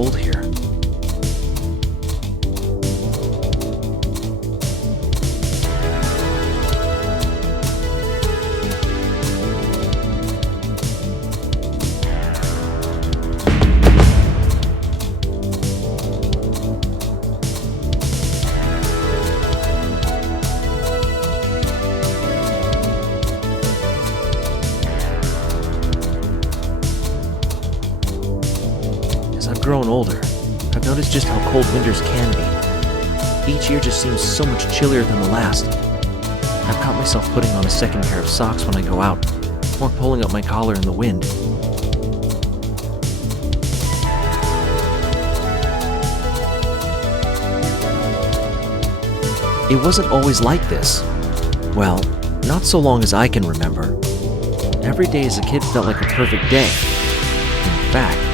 cold here. Grown older, I've noticed just how cold winters can be. Each year just seems so much chillier than the last. I've caught myself putting on a second pair of socks when I go out, or pulling up my collar in the wind. It wasn't always like this. Well, not so long as I can remember. Every day as a kid felt like a perfect day. In fact,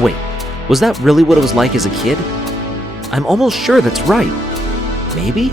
wait, was that really what it was like as a kid? I'm almost sure that's right. Maybe?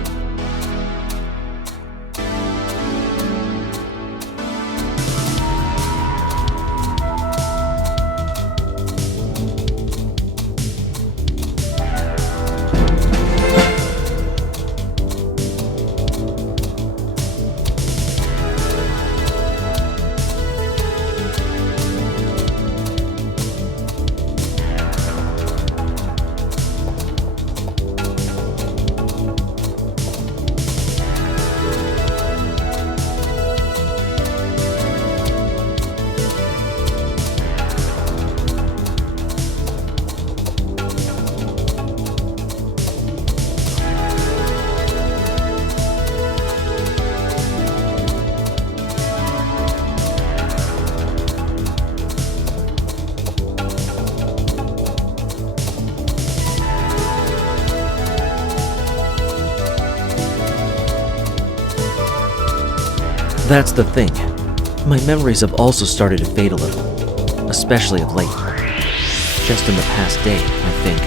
That's the thing. My memories have also started to fade a little, especially of late. Just in the past day, I think,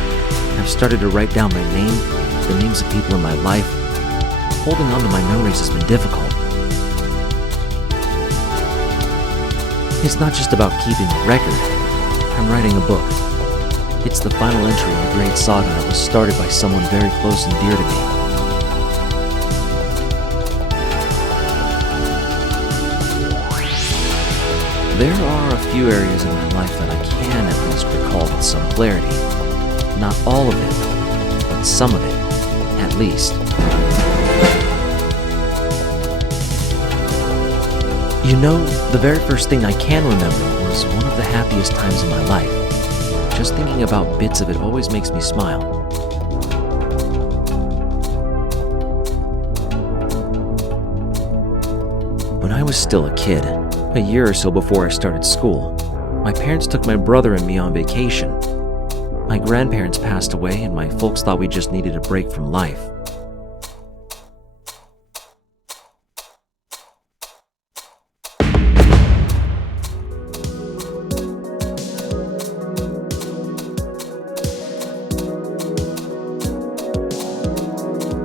I've started to write down my name, the names of people in my life. Holding on to my memories has been difficult. It's not just about keeping a record. I'm writing a book. It's the final entry in a great saga that was started by someone very close and dear to me. There are a few areas in my life that I can at least recall with some clarity. Not all of it, but some of it, at least. You know, the very first thing I can remember was one of the happiest times in my life. Just thinking about bits of it always makes me smile. When I was still a kid, a year or so before I started school, my parents took my brother and me on vacation. My grandparents passed away and my folks thought we just needed a break from life.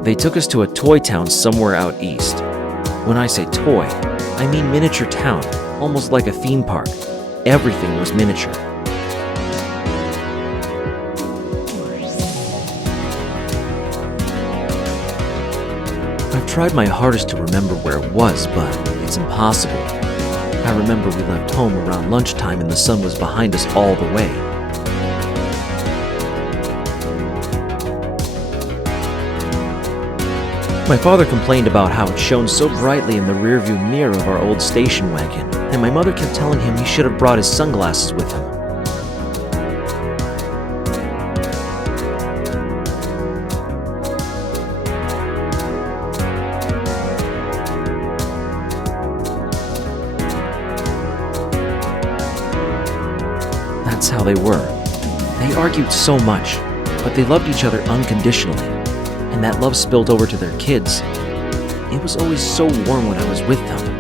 They took us to a toy town somewhere out east. When I say toy, I mean miniature town, almost like a theme park. Everything was miniature. I've tried my hardest to remember where it was, but it's impossible. I remember we left home around lunchtime and the sun was behind us all the way. My father complained about how it shone so brightly in the rearview mirror of our old station wagon, and my mother kept telling him he should have brought his sunglasses with him. That's how they were. They argued so much, but they loved each other unconditionally. and that love spilled over to their kids. It was always so warm when I was with them.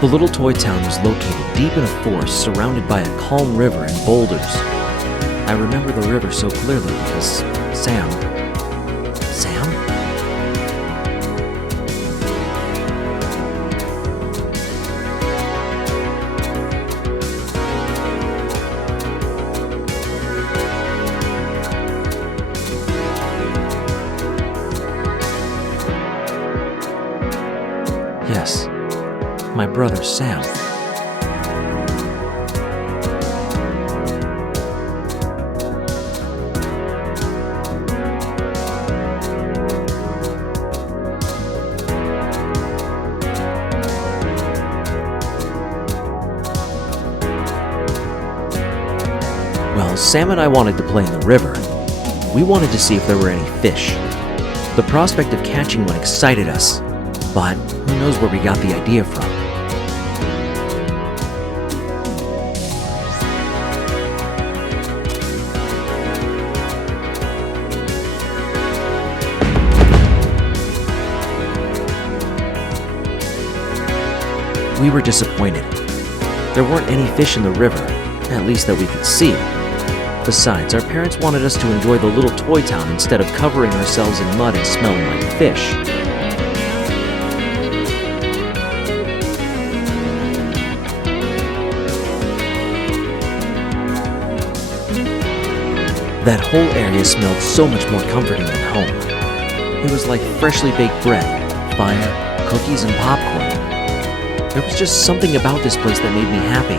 The little toy town was located deep in a forest surrounded by a calm river and boulders. I remember the river so clearly because Sam? Yes, my brother Sam. Well, Sam and I wanted to play in the river. We wanted to see if there were any fish. The prospect of catching one excited us, but who knows where we got the idea from. We were disappointed. There weren't any fish in the river, at least that we could see. Besides, our parents wanted us to enjoy the little toy town instead of covering ourselves in mud and smelling like fish. That whole area smelled so much more comforting than home. It was like freshly baked bread, fire, cookies, and popcorn. There was just something about this place that made me happy,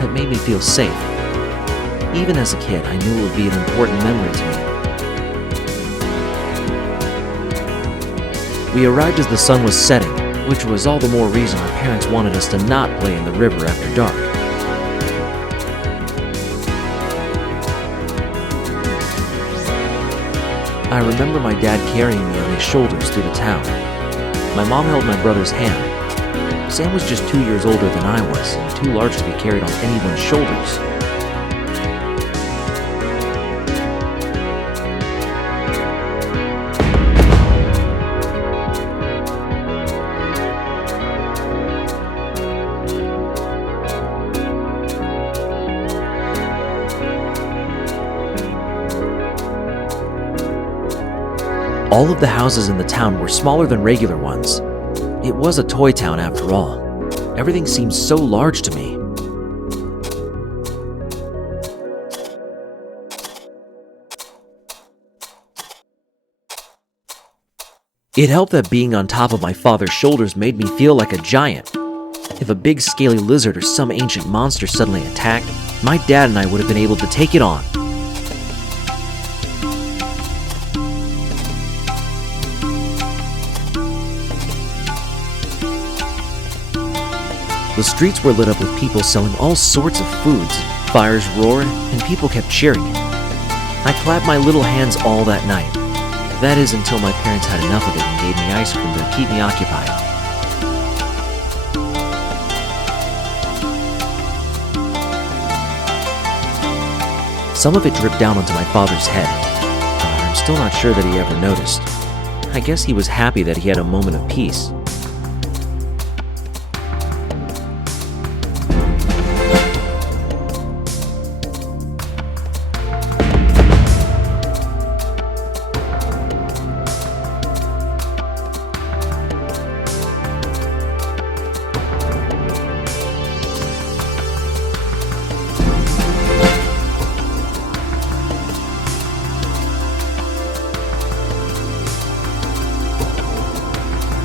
that made me feel safe. Even as a kid, I knew it would be an important memory to me. We arrived as the sun was setting, which was all the more reason our parents wanted us to not play in the river after dark. I remember my dad carrying me on his shoulders through the town. My mom held my brother's hand. Sam was just 2 years older than I was, and too large to be carried on anyone's shoulders. All of the houses in the town were smaller than regular ones. It was a toy town after all. Everything seemed so large to me. It helped that being on top of my father's shoulders made me feel like a giant. If a big scaly lizard or some ancient monster suddenly attacked, my dad and I would have been able to take it on. The streets were lit up with people selling all sorts of foods. Fires roared, and people kept cheering. I clapped my little hands all that night. That is until my parents had enough of it and gave me ice cream to keep me occupied. Some of it dripped down onto my father's head, but I'm still not sure that he ever noticed. I guess he was happy that he had a moment of peace.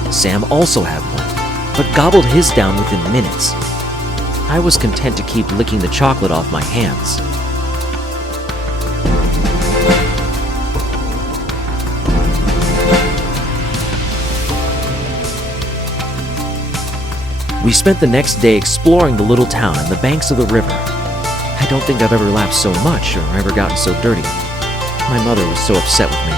Sam also had one, but gobbled his down within minutes. I was content to keep licking the chocolate off my hands. We spent the next day exploring the little town and the banks of the river. I don't think I've ever laughed so much or ever gotten so dirty. My mother was so upset with me.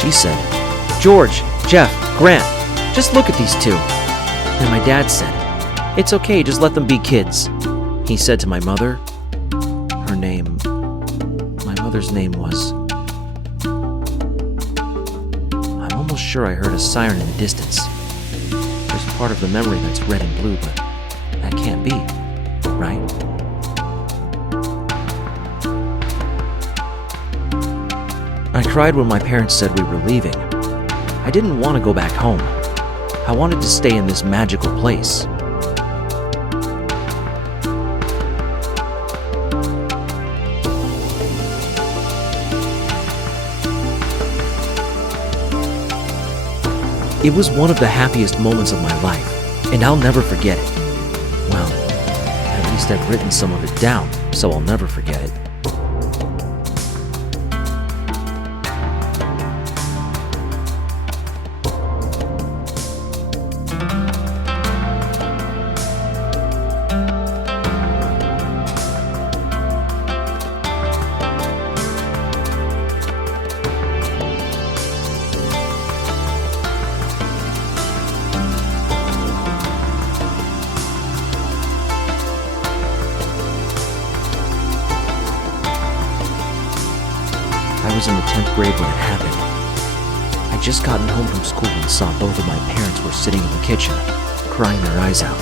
She said, George, Jeff, Grant, just look at these two. And my dad said, it's okay, just let them be kids. He said to my mother, my mother's name was... I'm almost sure I heard a siren in the distance. There's part of the memory that's red and blue, but that can't be, right? I cried when my parents said we were leaving. I didn't want to go back home. I wanted to stay in this magical place. It was one of the happiest moments of my life, and I'll never forget it. Well, at least I've written some of it down, so I'll never forget it. I was in the 10th grade when it happened. I'd just gotten home from school and saw both of my parents were sitting in the kitchen, crying their eyes out.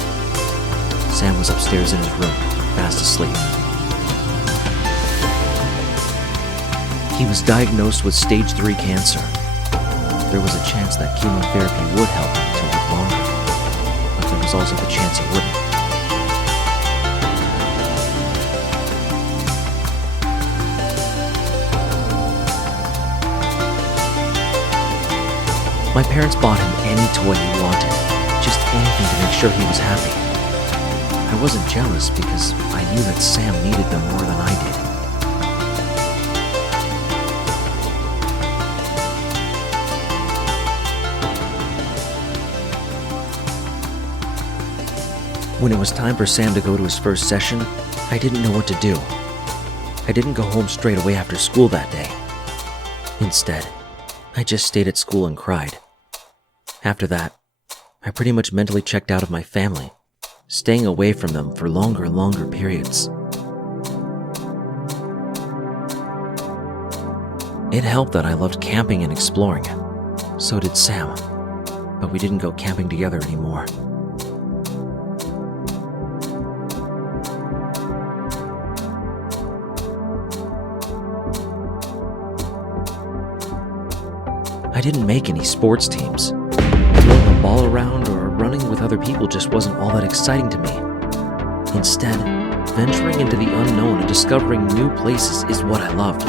Sam was upstairs in his room, fast asleep. He was diagnosed with stage 3 cancer. There was a chance that chemotherapy would help him to live longer, but there was also the chance it wouldn't. My parents bought him any toy he wanted, just anything to make sure he was happy. I wasn't jealous because I knew that Sam needed them more than I did. When it was time for Sam to go to his first session, I didn't know what to do. I didn't go home straight away after school that day. Instead, I just stayed at school and cried. After that, I pretty much mentally checked out of my family, staying away from them for longer and longer periods. It helped that I loved camping and exploring. So did Sam, but we didn't go camping together anymore. I didn't make any sports teams. Throwing a ball around or running with other people just wasn't all that exciting to me. Instead, venturing into the unknown and discovering new places is what I loved.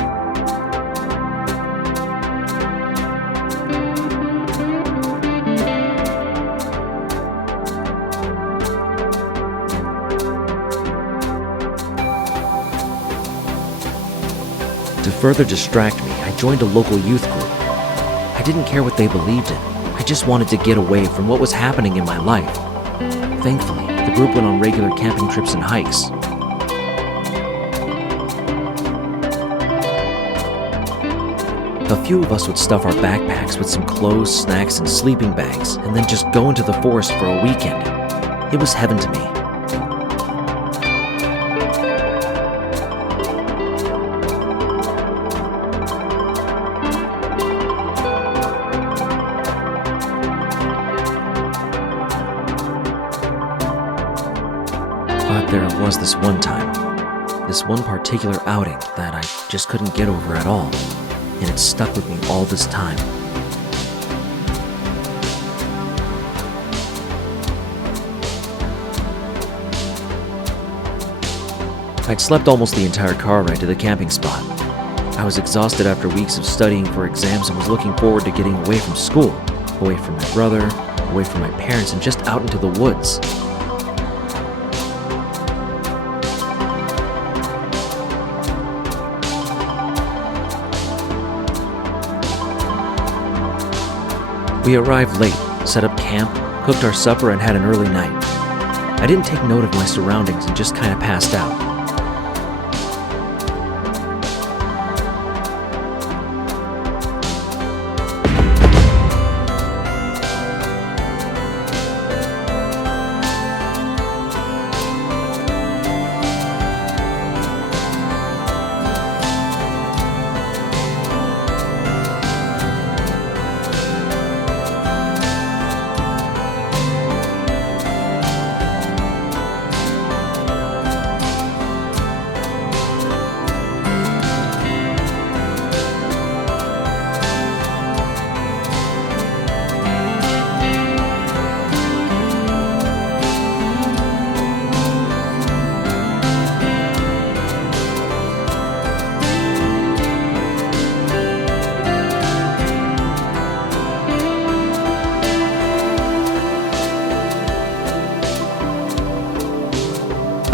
To further distract me, I joined a local youth group. I didn't care what they believed in. I just wanted to get away from what was happening in my life. Thankfully, the group went on regular camping trips and hikes. A few of us would stuff our backpacks with some clothes, snacks, and sleeping bags, and then just go into the forest for a weekend. It was heaven to me. But there was this one time, this one particular outing that I just couldn't get over at all, and it stuck with me all this time. I'd slept almost the entire car ride to the camping spot. I was exhausted after weeks of studying for exams and was looking forward to getting away from school, away from my brother, away from my parents, and just out into the woods. We arrived late, set up camp, cooked our supper, and had an early night. I didn't take note of my surroundings and just kind of passed out.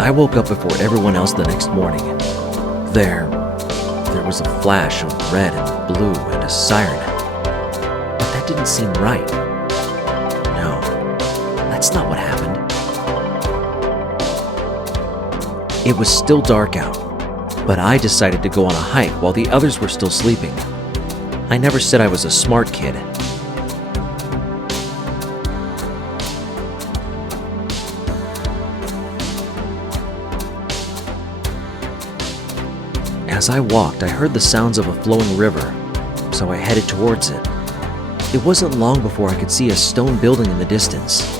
I woke up before everyone else the next morning. There was a flash of red and blue and a siren. But that didn't seem right. No, that's not what happened. It was still dark out, but I decided to go on a hike while the others were still sleeping. I never said I was a smart kid. As I walked, I heard the sounds of a flowing river, so I headed towards it. It wasn't long before I could see a stone building in the distance.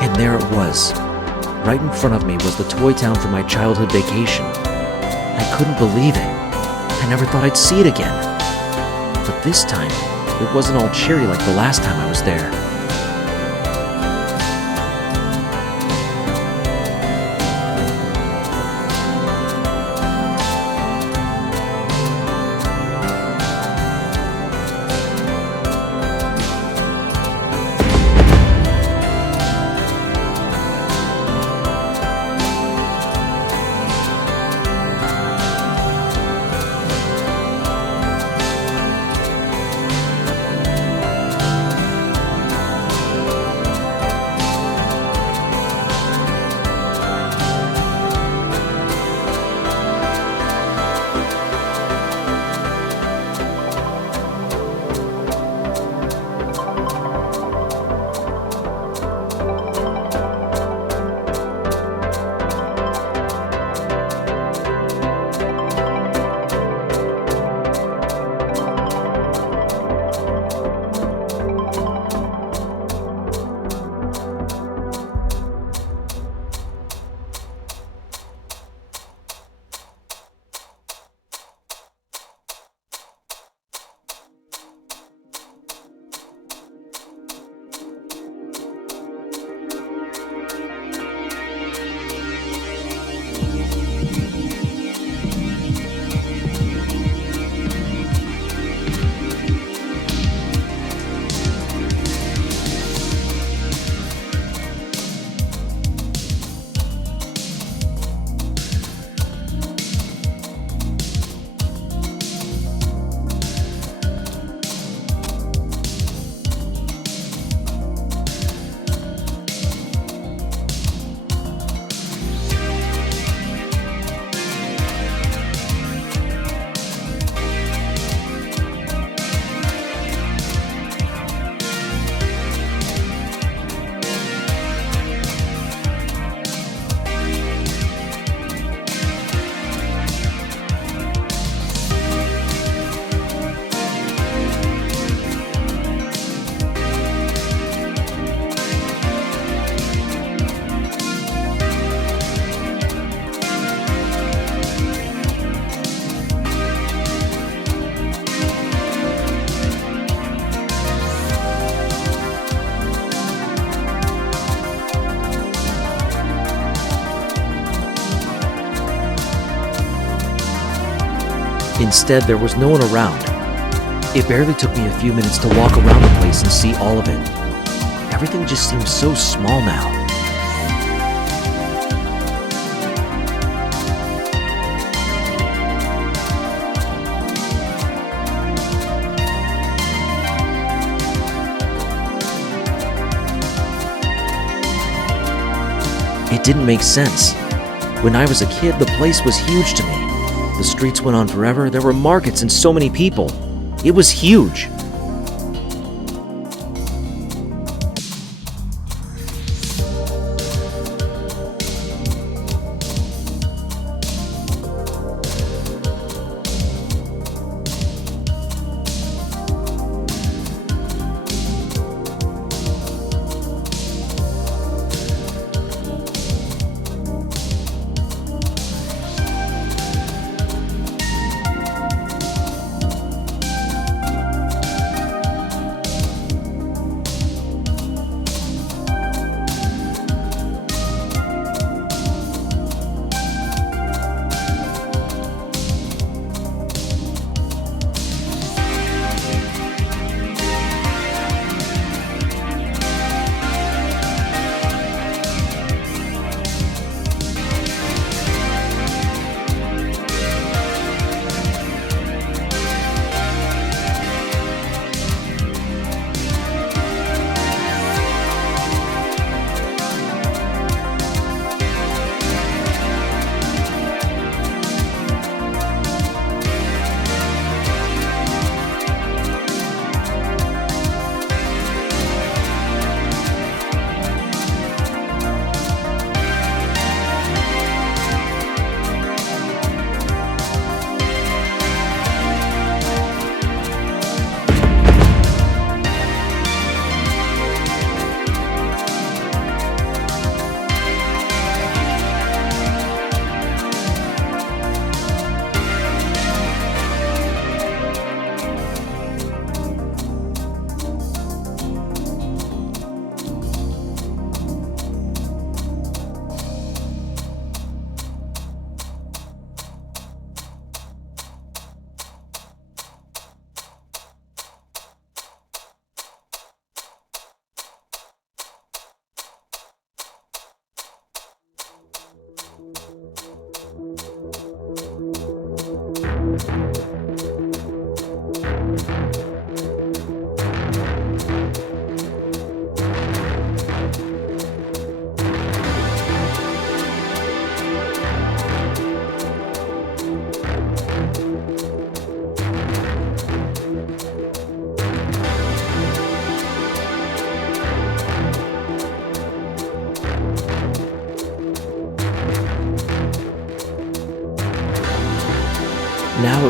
And there it was. Right in front of me was the toy town from my childhood vacation. I couldn't believe it. I never thought I'd see it again. But this time, it wasn't all cheery like the last time I was there. Instead, there was no one around. It barely took me a few minutes to walk around the place and see all of it. Everything just seems so small now. It didn't make sense. When I was a kid, the place was huge to me. The streets went on forever, there were markets and so many people. It was huge.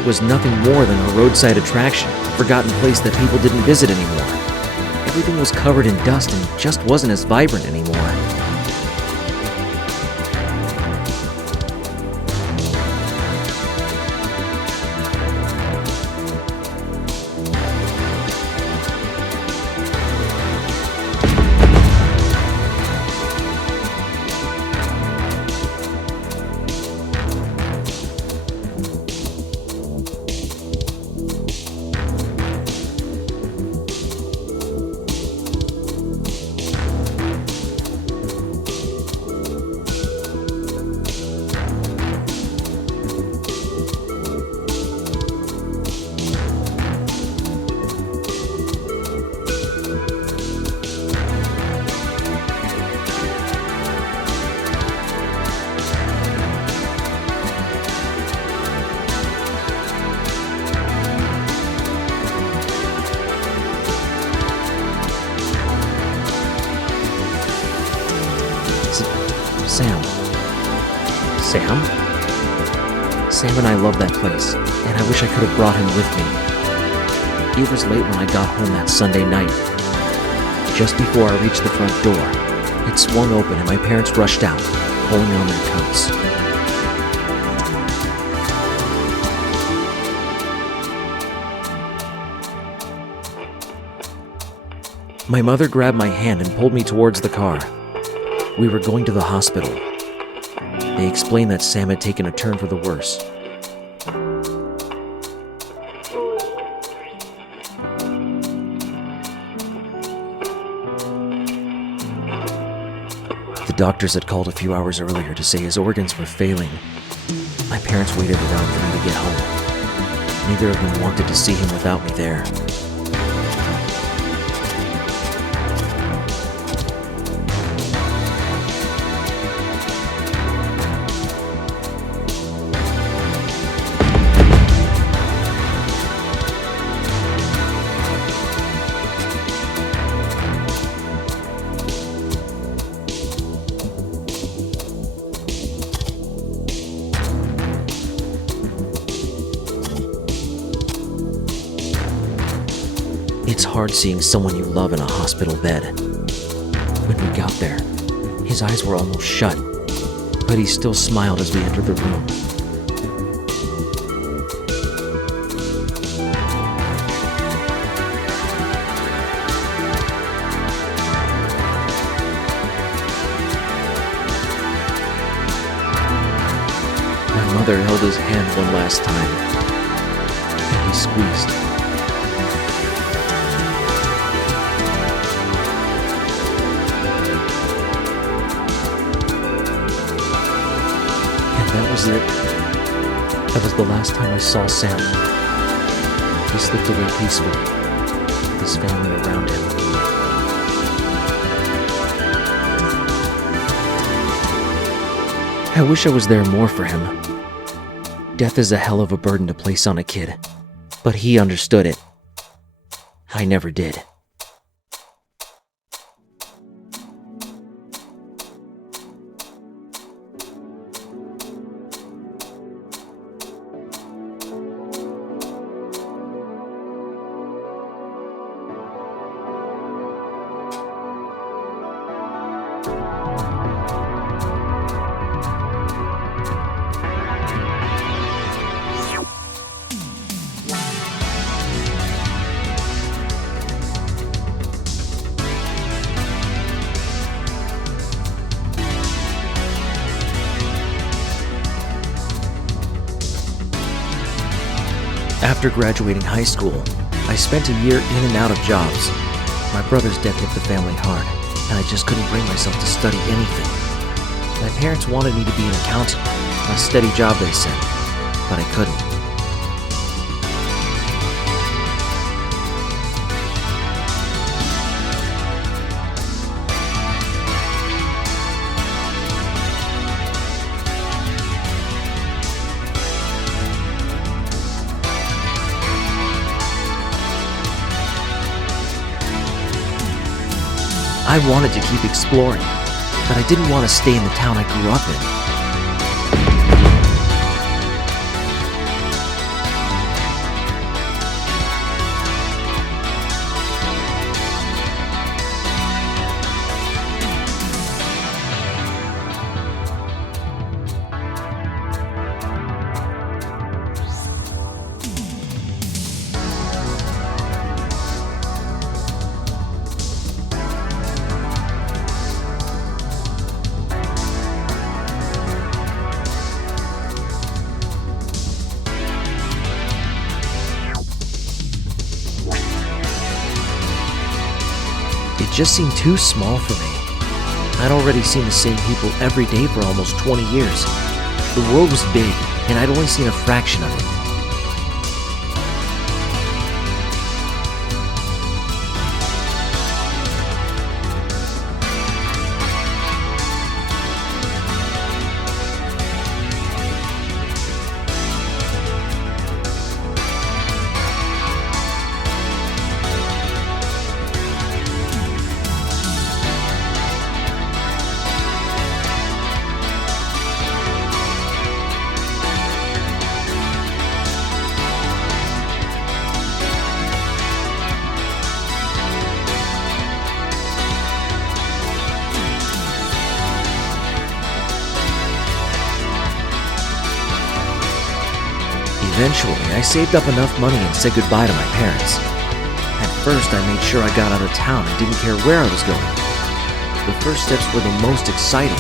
it was nothing more than a roadside attraction, a forgotten place that people didn't visit anymore. Everything was covered in dust and just wasn't as vibrant anymore. Sam and I love that place, and I wish I could have brought him with me. It was late when I got home that Sunday night. Just before I reached the front door, it swung open and my parents rushed out, pulling on their coats. My mother grabbed my hand and pulled me towards the car. We were going to the hospital. They explained that Sam had taken a turn for the worse. The doctors had called a few hours earlier to say his organs were failing. My parents waited around for me to get home. Neither of them wanted to see him without me there. It's hard seeing someone you love in a hospital bed. When we got there, his eyes were almost shut, but he still smiled as we entered the room. My mother held his hand one last time, and he squeezed. That was it. That was the last time I saw Sam. He slipped away peacefully, with his family around him. I wish I was there more for him. Death is a hell of a burden to place on a kid, but he understood it. I never did. After graduating high school, I spent a year in and out of jobs. My brother's death hit the family hard, and I just couldn't bring myself to study anything. My parents wanted me to be an accountant, a steady job they said, but I couldn't. I wanted to keep exploring, but I didn't want to stay in the town I grew up in. It just seemed too small for me. I'd already seen the same people every day for almost 20 years. The world was big, and I'd only seen a fraction of it. Eventually, I saved up enough money and said goodbye to my parents. At first, I made sure I got out of town and didn't care where I was going. The first steps were the most exciting.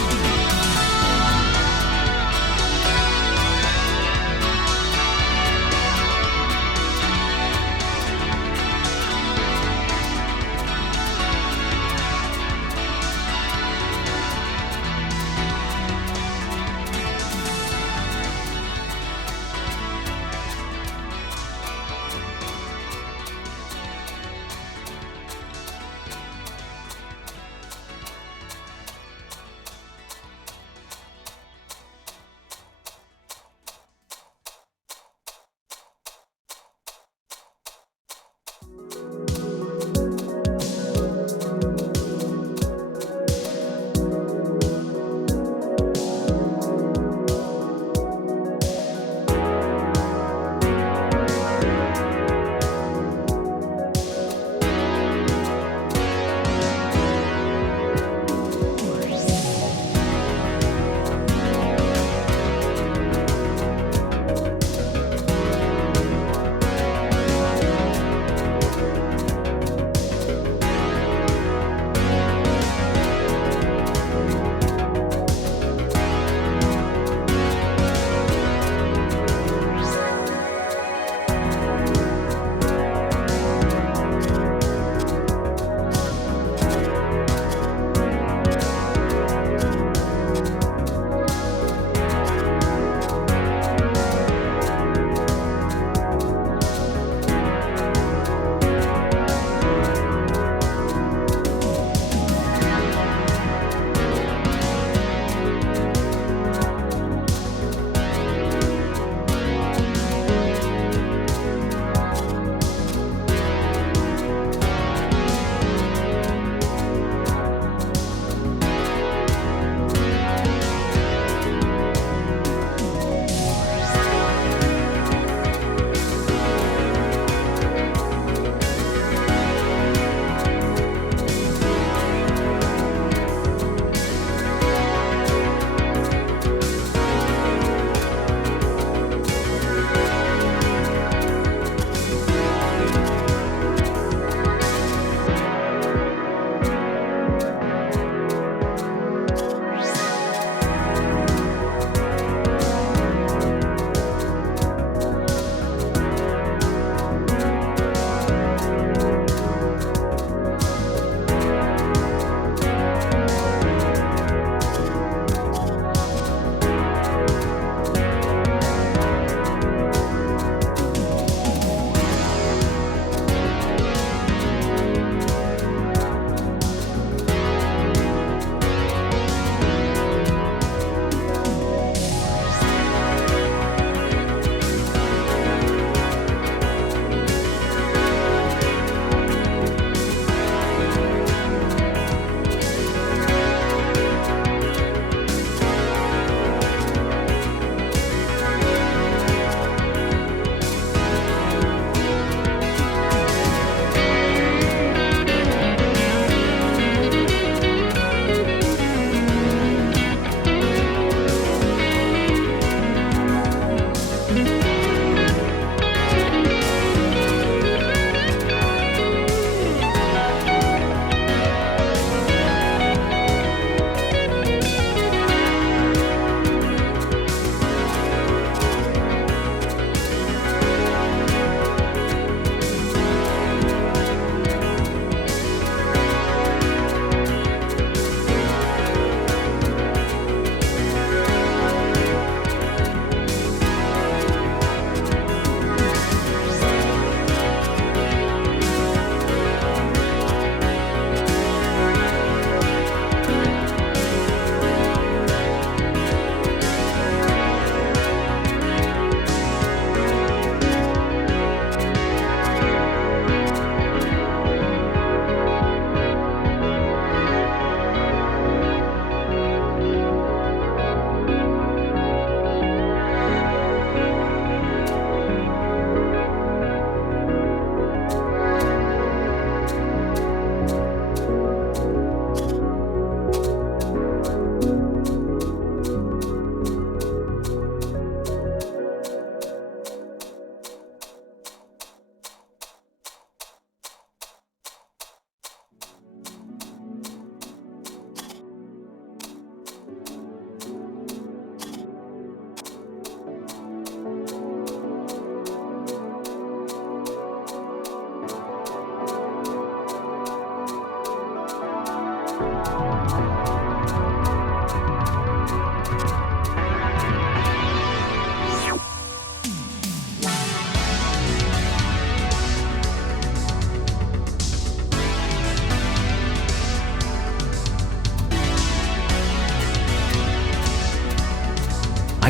I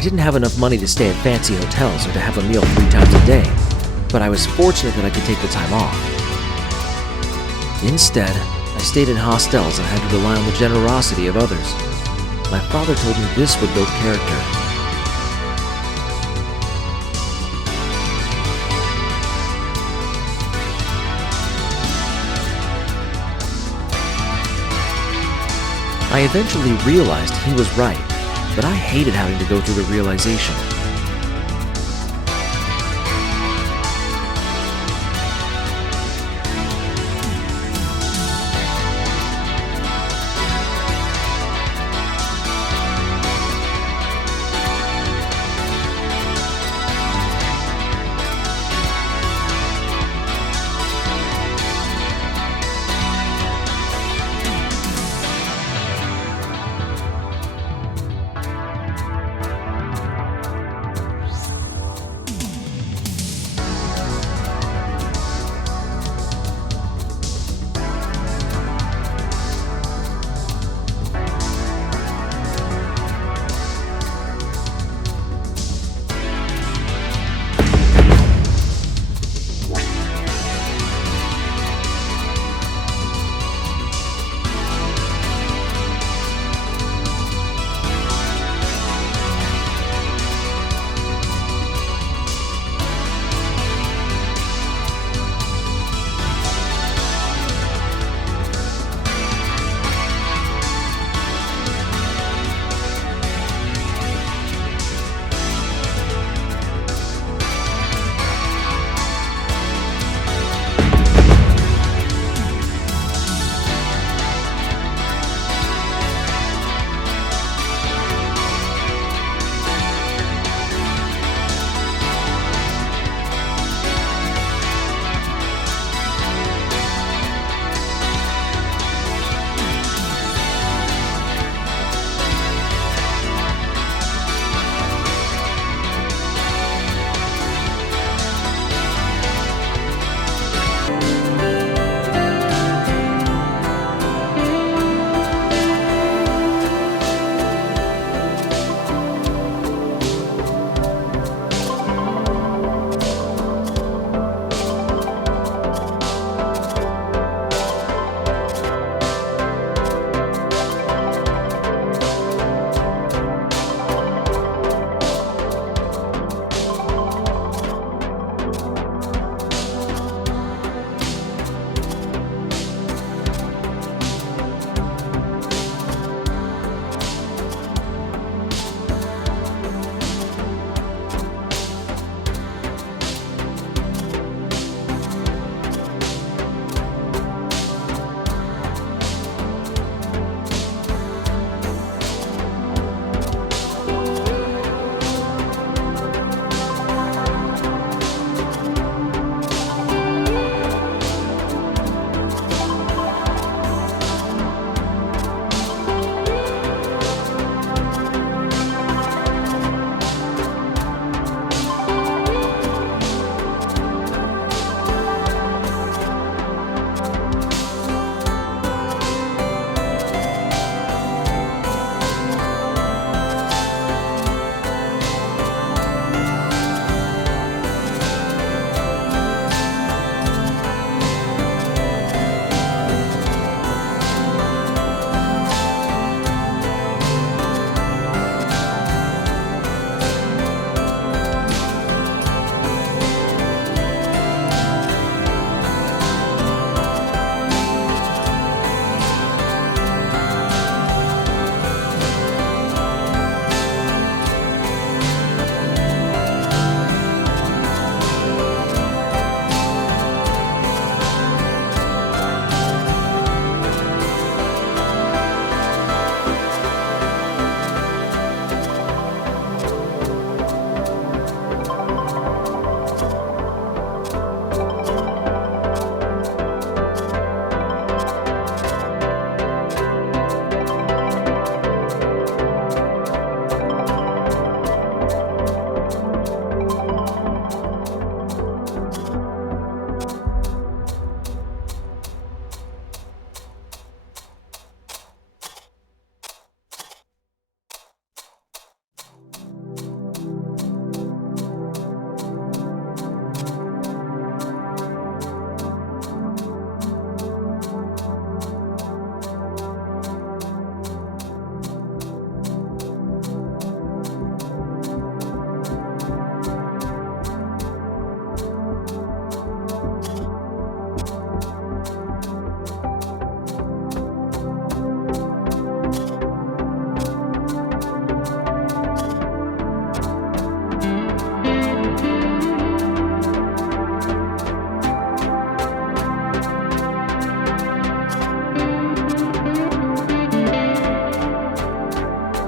didn't have enough money to stay at fancy hotels or to have a meal 3 times a day, but I was fortunate that I could take the time off. Instead, I stayed in hostels and had to rely on the generosity of others. My father told me this would build character. I eventually realized he was right, but I hated having to go through the realization.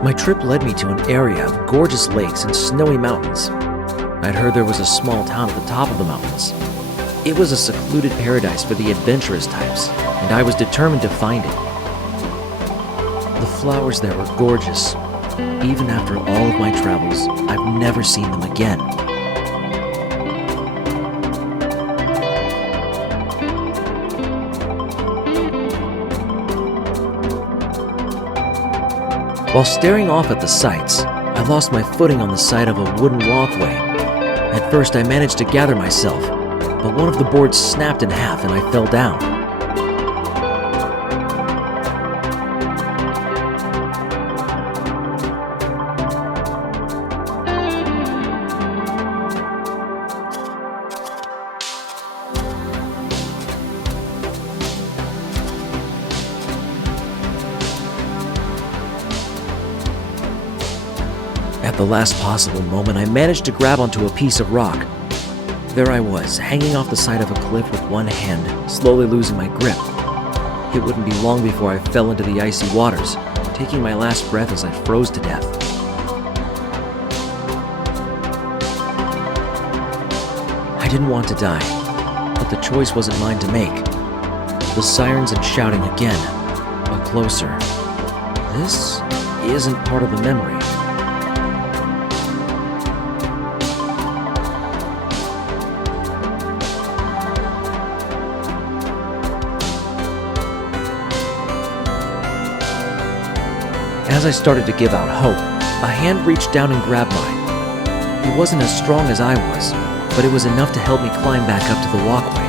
My trip led me to an area of gorgeous lakes and snowy mountains. I'd heard there was a small town at the top of the mountains. It was a secluded paradise for the adventurous types, and I was determined to find it. The flowers there were gorgeous. Even after all of my travels, I've never seen them again. While staring off at the sights, I lost my footing on the side of a wooden walkway. At first, I managed to gather myself, but one of the boards snapped in half and I fell down. At the last possible moment, I managed to grab onto a piece of rock. There I was, hanging off the side of a cliff with one hand, slowly losing my grip. It wouldn't be long before I fell into the icy waters, taking my last breath as I froze to death. I didn't want to die, but the choice wasn't mine to make. The sirens and shouting again, but closer. This isn't part of the memory. As I started to give out hope, a hand reached down and grabbed mine. It wasn't as strong as I was, but it was enough to help me climb back up to the walkway.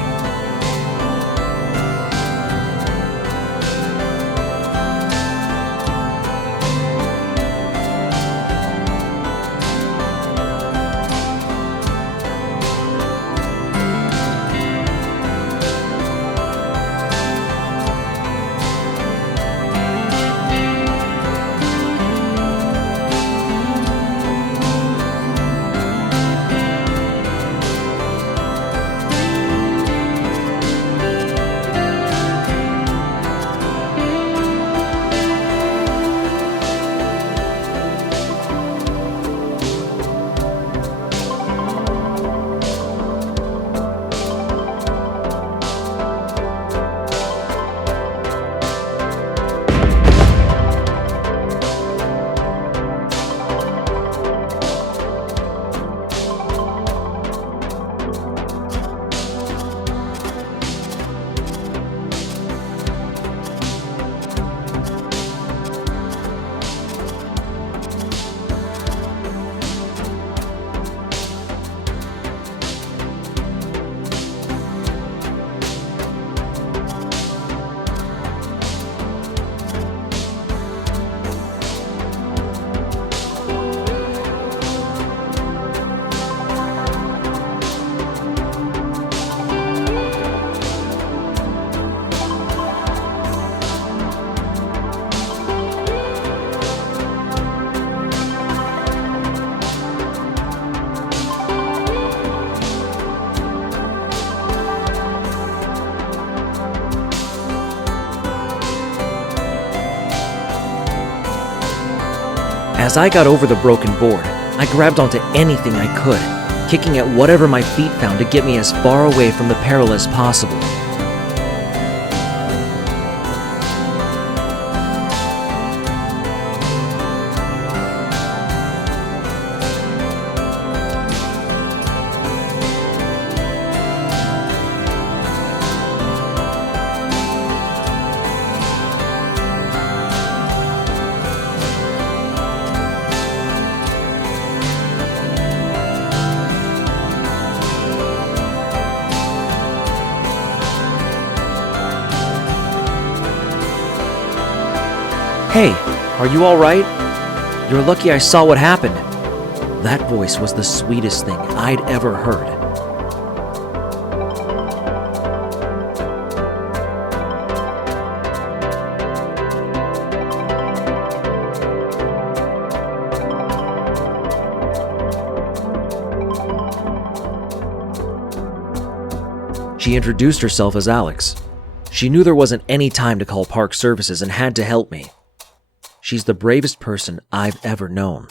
As I got over the broken board, I grabbed onto anything I could, kicking at whatever my feet found to get me as far away from the peril as possible. "Hey, are you alright? You're lucky I saw what happened." That voice was the sweetest thing I'd ever heard. She introduced herself as Alex. She knew there wasn't any time to call park services and had to help me. She's the bravest person I've ever known.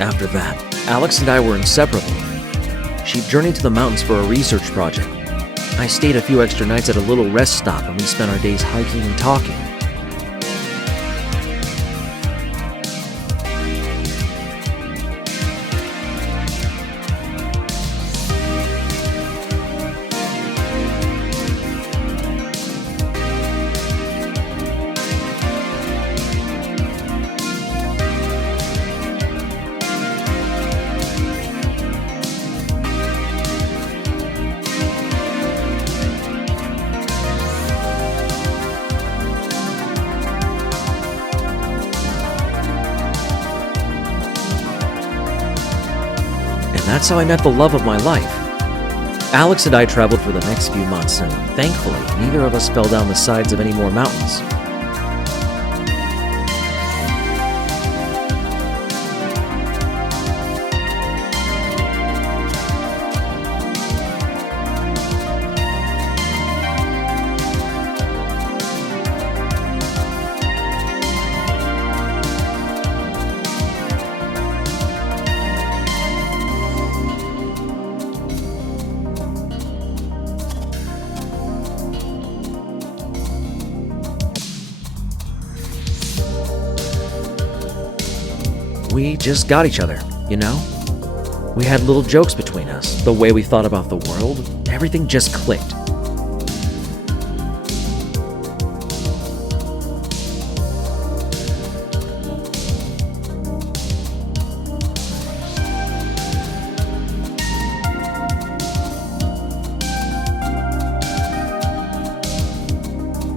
After that, Alex and I were inseparable. She journeyed to the mountains for a research project. I stayed a few extra nights at a little rest stop and we spent our days hiking and talking. That's how I met the love of my life. Alex and I traveled for the next few months, and thankfully, neither of us fell down the sides of any more mountains. We just got each other, you know? We had little jokes between us, the way we thought about the world, everything just clicked.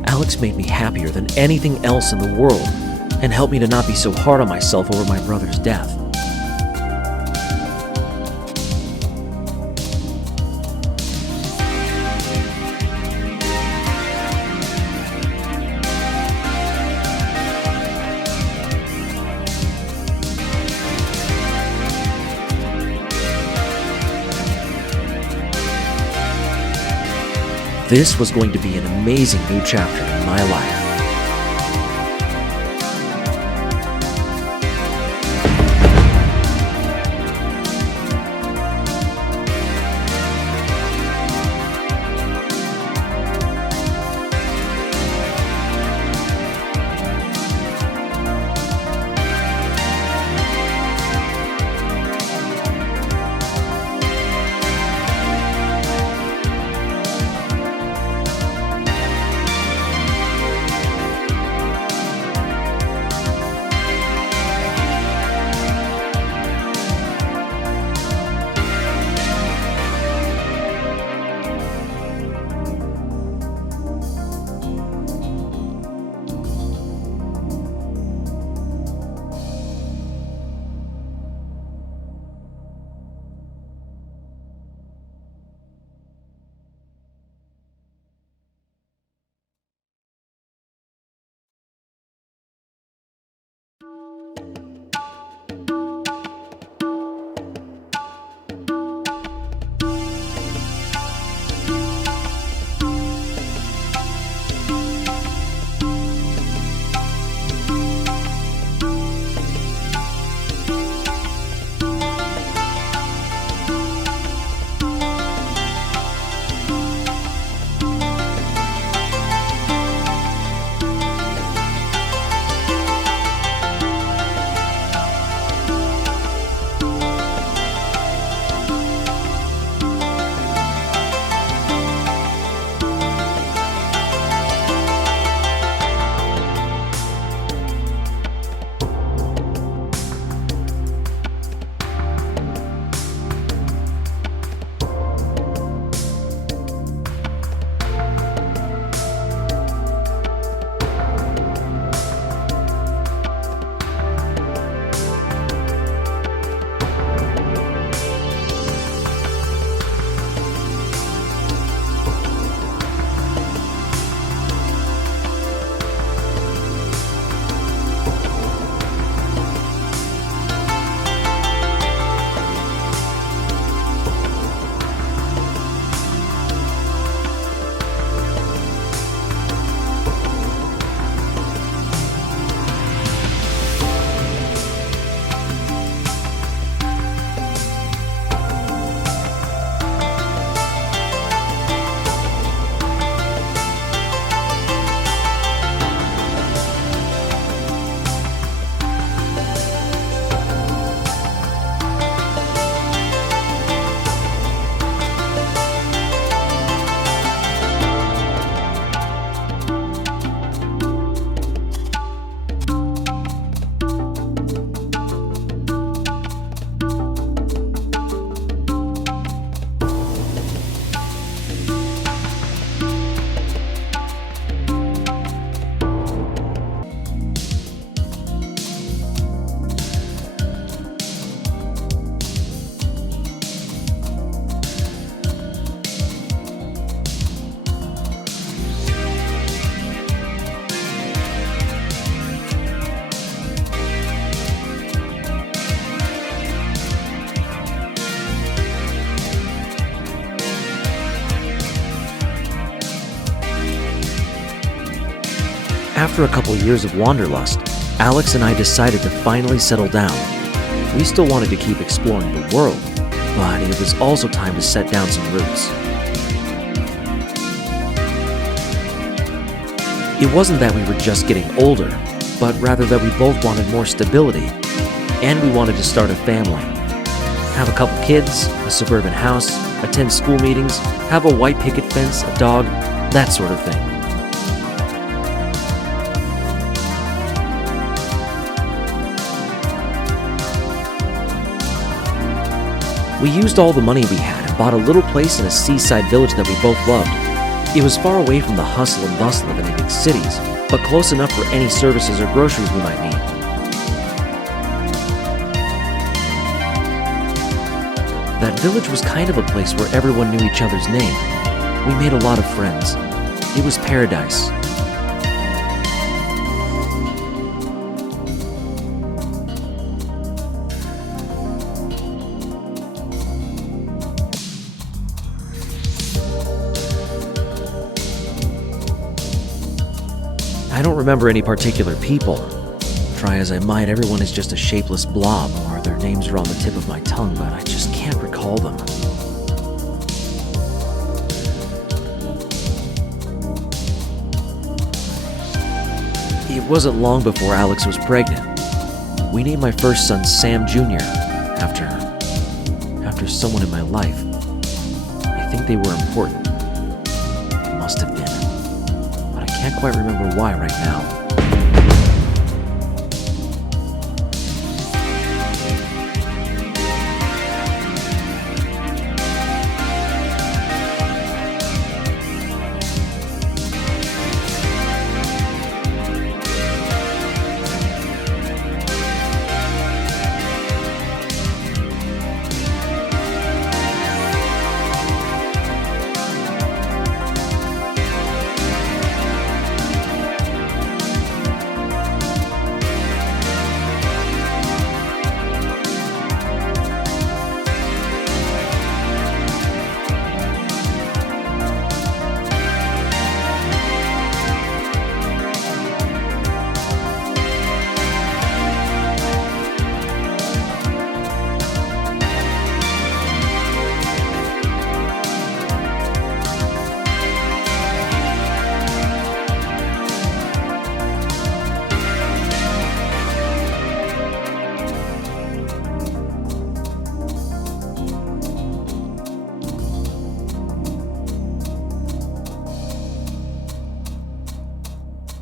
Alex made me happier than anything else in the world, and helped me to not be so hard on myself over my brother's death. This was going to be an amazing new chapter in my life. After a couple years of wanderlust, Alex and I decided to finally settle down. We still wanted to keep exploring the world, but it was also time to set down some roots. It wasn't that we were just getting older, but rather that we both wanted more stability, and we wanted to start a family. Have a couple kids, a suburban house, attend school meetings, have a white picket fence, a dog, that sort of thing. We used all the money we had and bought a little place in a seaside village that we both loved. It was far away from the hustle and bustle of any big cities, but close enough for any services or groceries we might need. That village was kind of a place where everyone knew each other's name. We made a lot of friends. It was paradise. I don't remember any particular people. Try as I might, everyone is just a shapeless blob, or their names are on the tip of my tongue, but I just can't recall them. It wasn't long before Alex was pregnant. We named my first son Sam Jr. after someone in my life. I think they were important. It must have been. But I can't quite remember why right now.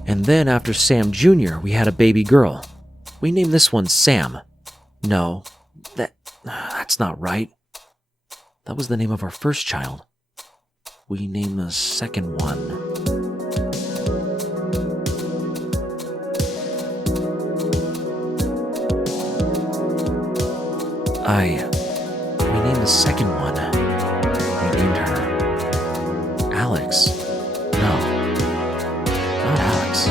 And then after Sam Jr., we had a baby girl. We named this one Sam. No, that's not right. That was the name of our first child. We named the second one. We named the second one. We named her Alex. No, not Alex.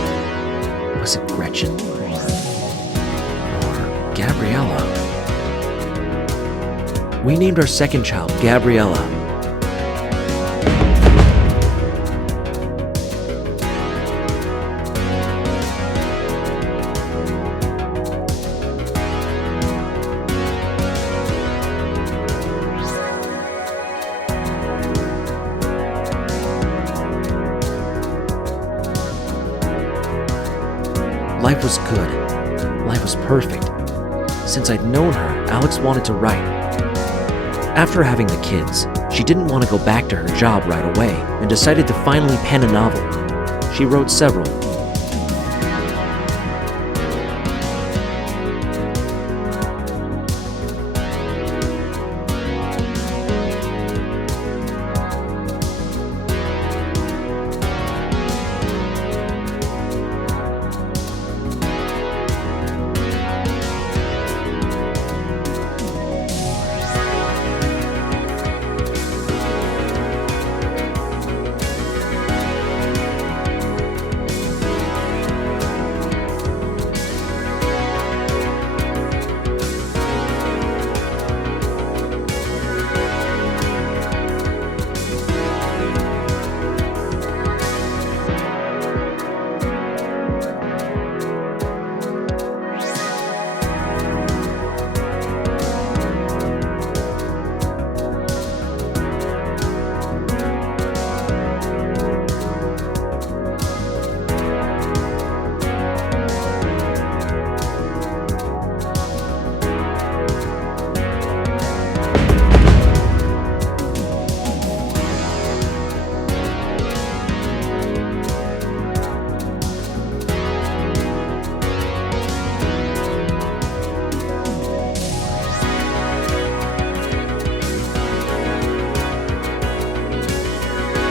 Was it Gretchen or Gabriella? We named our second child Gabriella. Life was good. Life was perfect. Since I'd known her, Alex wanted to write. After having the kids, she didn't want to go back to her job right away and decided to finally pen a novel. She wrote several.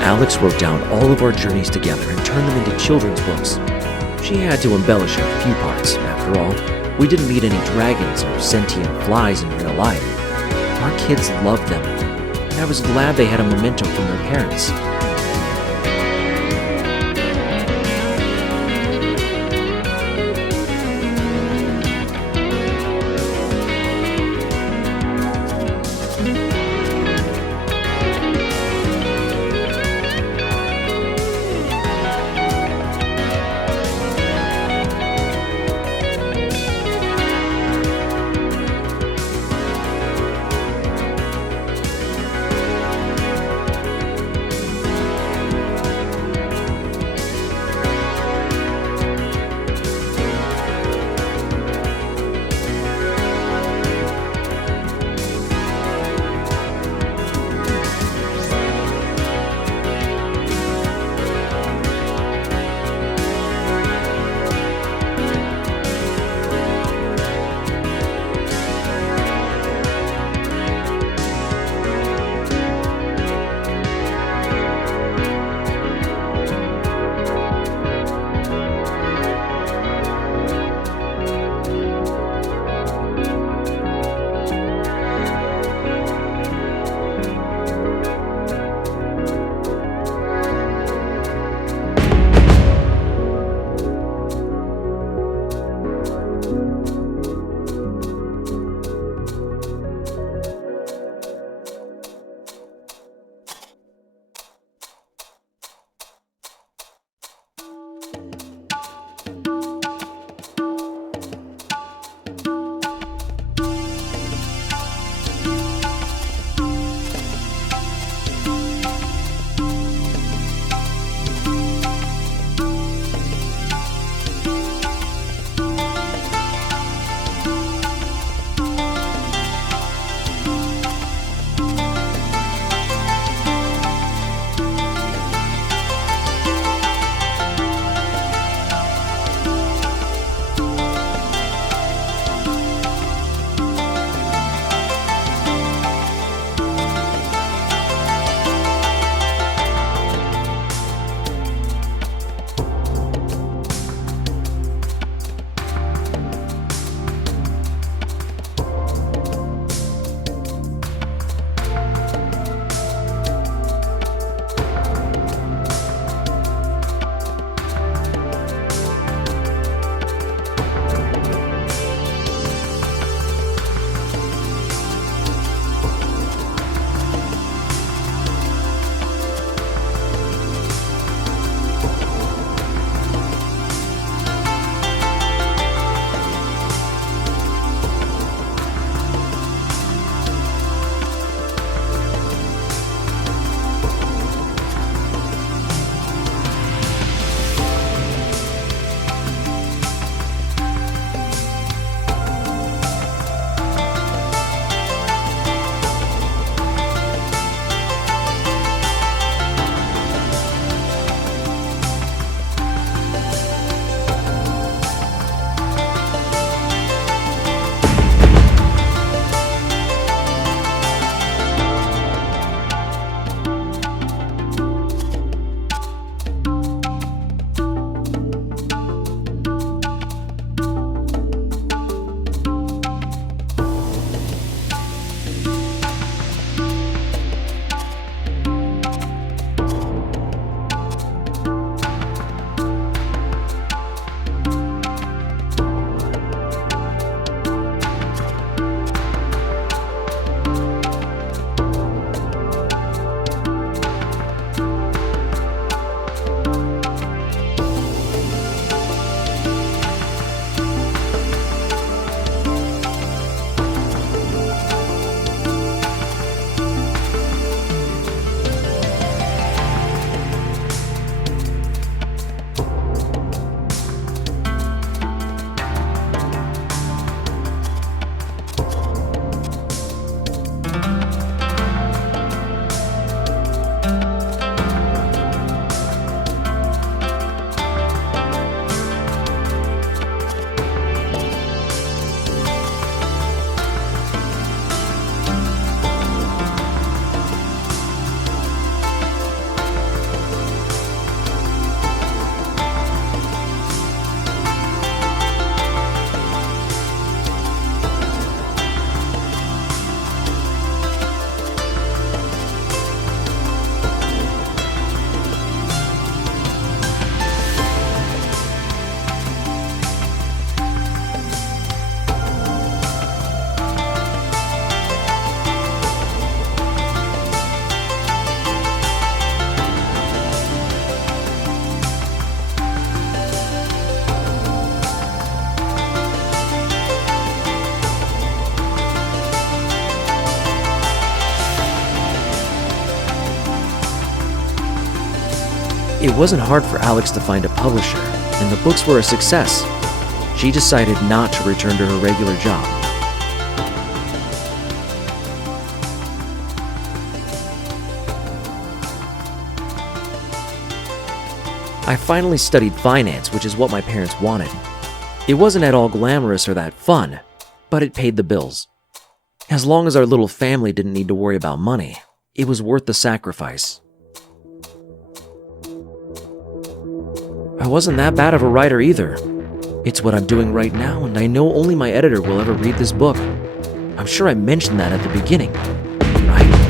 Alex wrote down all of our journeys together and turned them into children's books. She had to embellish a few parts, after all. We didn't meet any dragons or sentient flies in real life. Our kids loved them, and I was glad they had a memento from their parents. It wasn't hard for Alex to find a publisher, and the books were a success. She decided not to return to her regular job. I finally studied finance, which is what my parents wanted. It wasn't at all glamorous or that fun, but it paid the bills. As long as our little family didn't need to worry about money, it was worth the sacrifice. I wasn't that bad of a writer either. It's what I'm doing right now, and I know only my editor will ever read this book. I'm sure I mentioned that at the beginning, right?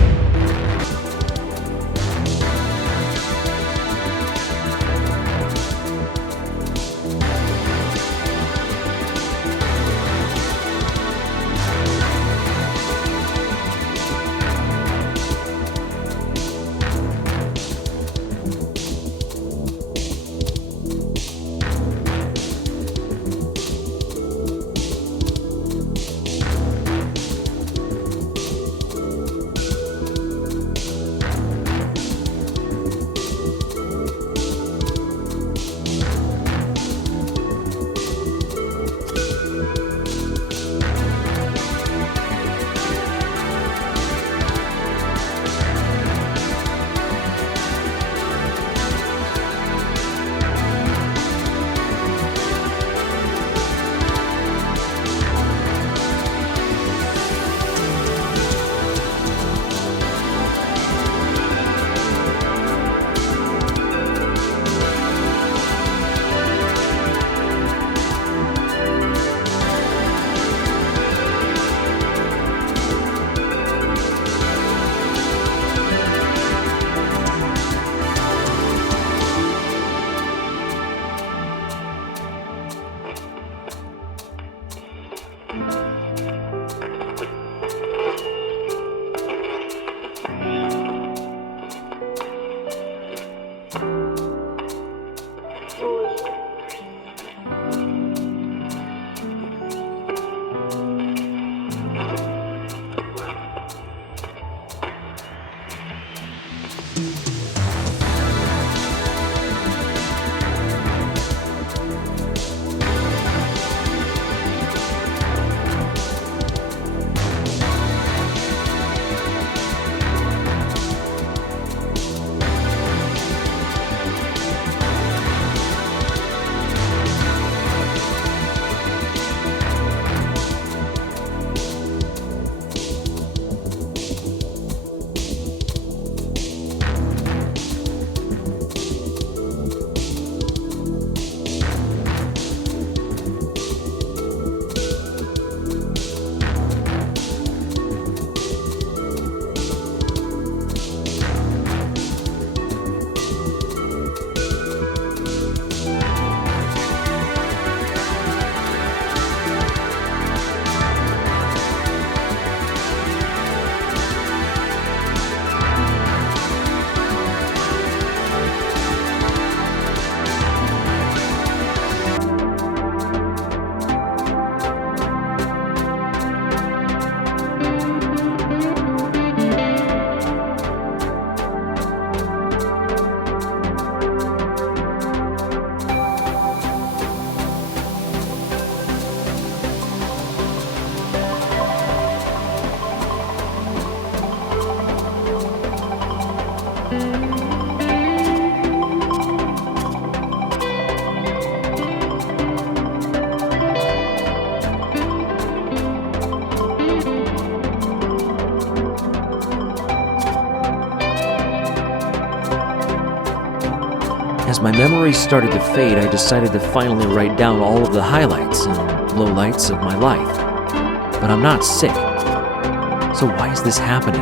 As my memories started to fade, I decided to finally write down all of the highlights and lowlights of my life. But I'm not sick. So why is this happening?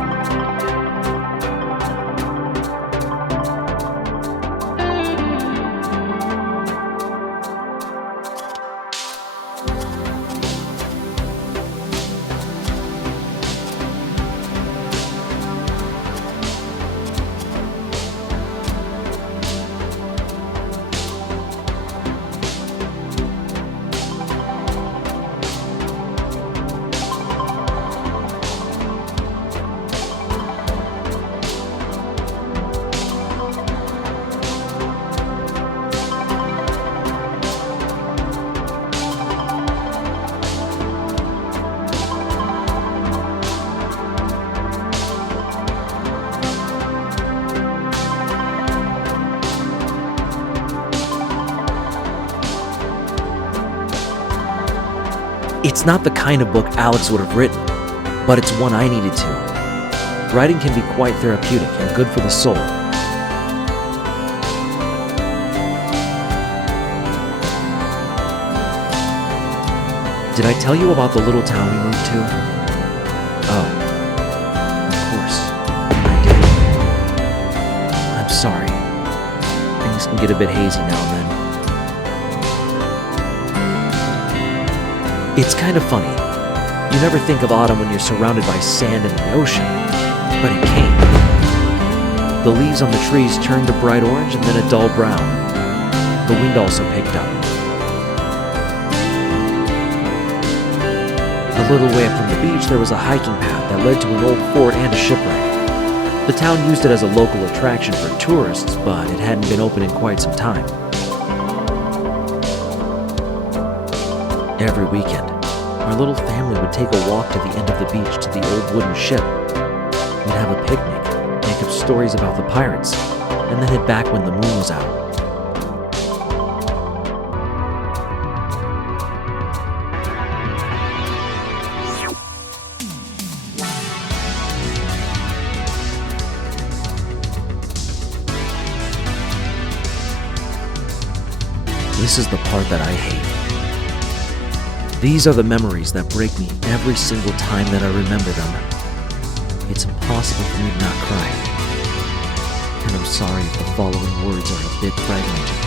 It's not the kind of book Alex would have written, but it's one I needed to. Writing can be quite therapeutic and good for the soul. Did I tell you about the little town we moved to? Oh, of course, I did. I'm sorry. Things can get a bit hazy now and then. It's kind of funny. You never think of autumn when you're surrounded by sand and the ocean, but it came. The leaves on the trees turned a bright orange and then a dull brown. The wind also picked up. A little way up from the beach, there was a hiking path that led to an old fort and a shipwreck. The town used it as a local attraction for tourists, but it hadn't been open in quite some time. Every weekend, our little family would take a walk to the end of the beach to the old wooden ship. We'd have a picnic, make up stories about the pirates, and then head back when the moon was out. This is the part that I hate. These are the memories that break me every single time that I remember them. It's impossible for me to not cry. And I'm sorry if the following words are a bit fragmented.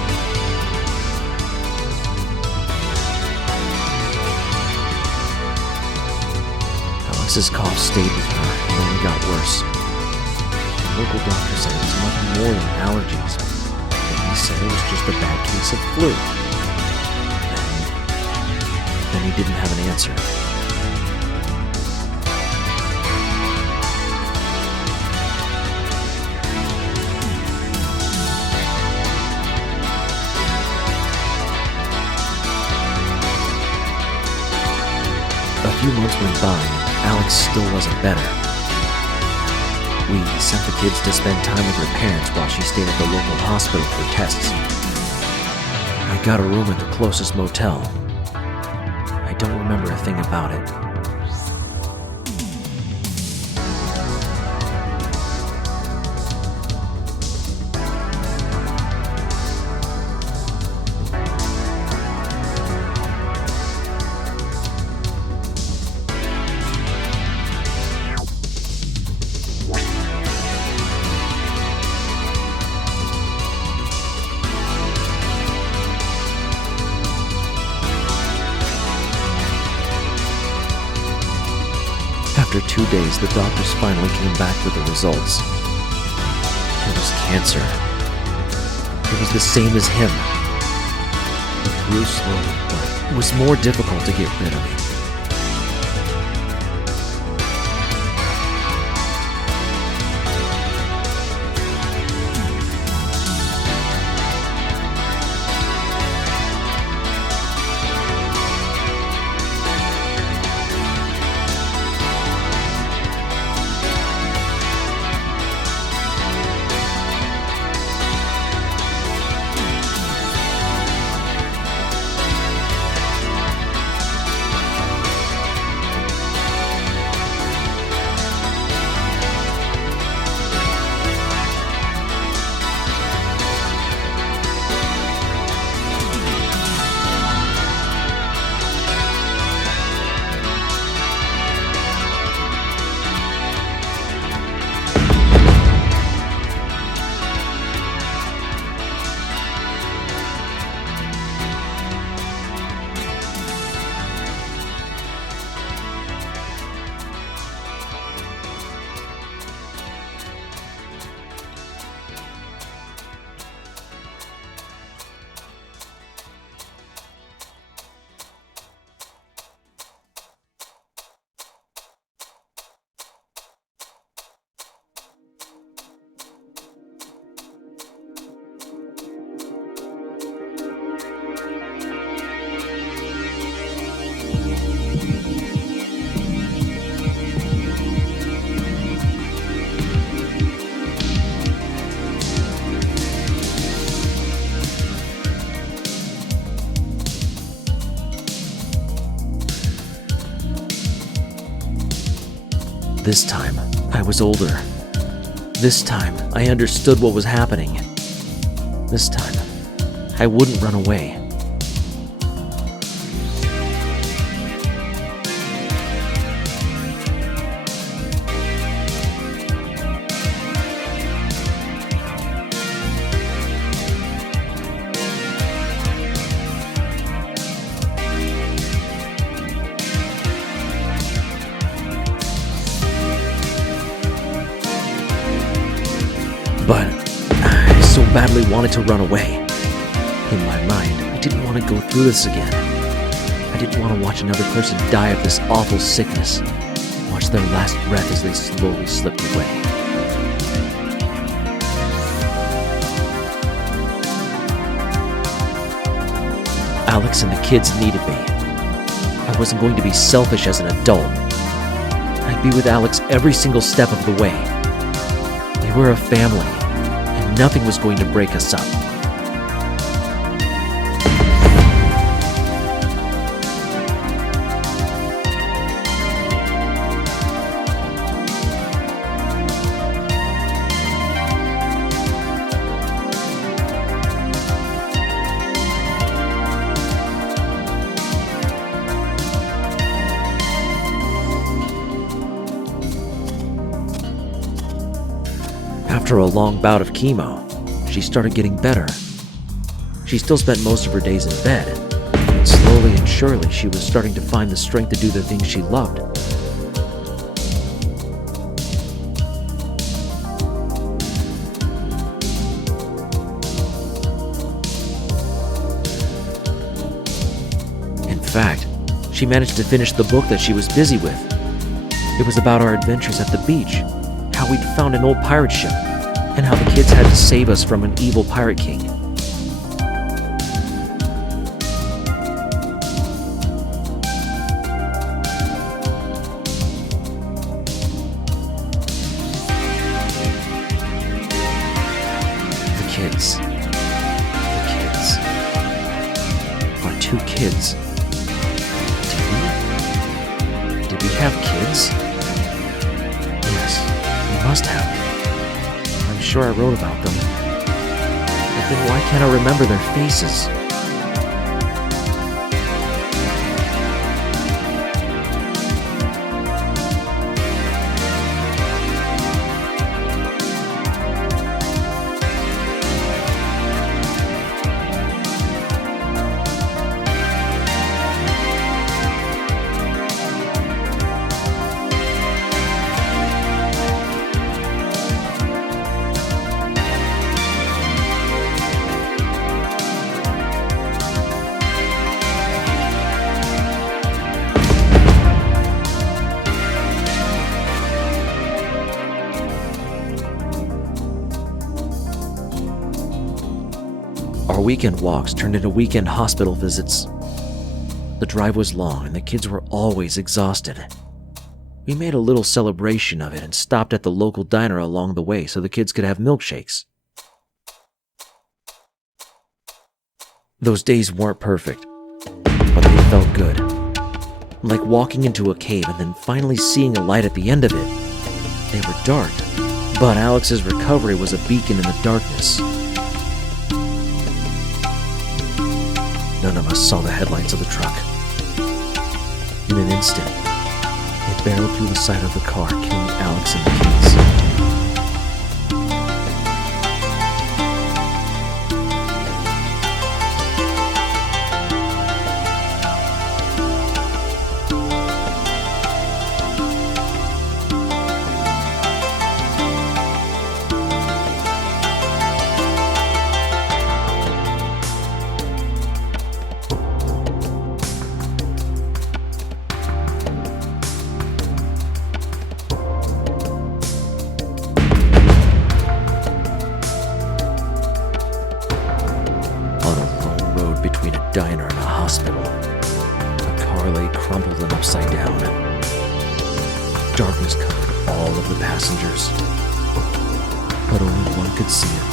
Alex's cough stayed with her and only got worse. The local doctor said it was nothing more than allergies. He said it was just a bad case of flu. Then he didn't have an answer. A few months went by, and Alex still wasn't better. We sent the kids to spend time with their parents while she stayed at the local hospital for tests. I got a room at the closest motel. I don't remember a thing about it. After 2 days, the doctors finally came back with the results. It was cancer. It was the same as him. It grew slowly, but it was more difficult to get rid of. This time, I was older. This time, I understood what was happening. This time, I wouldn't run away. But I so badly wanted to run away. In my mind, I didn't want to go through this again. I didn't want to watch another person die of this awful sickness. Watch their last breath as they slowly slipped away. Alex and the kids needed me. I wasn't going to be selfish as an adult. I'd be with Alex every single step of the way. We were a family, and nothing was going to break us up. After a long bout of chemo, she started getting better. She still spent most of her days in bed, but slowly and surely she was starting to find the strength to do the things she loved. In fact, she managed to finish the book that she was busy with. It was about our adventures at the beach, how we'd found an old pirate ship, and how the kids had to save us from an evil pirate king. The kids. Our two kids. Did we have kids? Yes, we must have. I'm sure I wrote about them. But then why can't I remember their faces? Our weekend walks turned into weekend hospital visits. The drive was long and the kids were always exhausted. We made a little celebration of it and stopped at the local diner along the way so the kids could have milkshakes. Those days weren't perfect, but they felt good. Like walking into a cave and then finally seeing a light at the end of it. They were dark, but Alex's recovery was a beacon in the darkness. None of us saw the headlights of the truck. In an instant, it barreled through the side of the car, killing Alex and the kids. Between a diner and a hospital, the car lay crumpled and upside down. Darkness covered all of the passengers, but only one could see it.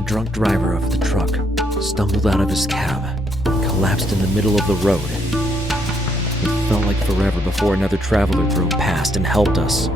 The drunk driver of the truck stumbled out of his cab, collapsed in the middle of the road. It felt like forever before another traveler drove past and helped us.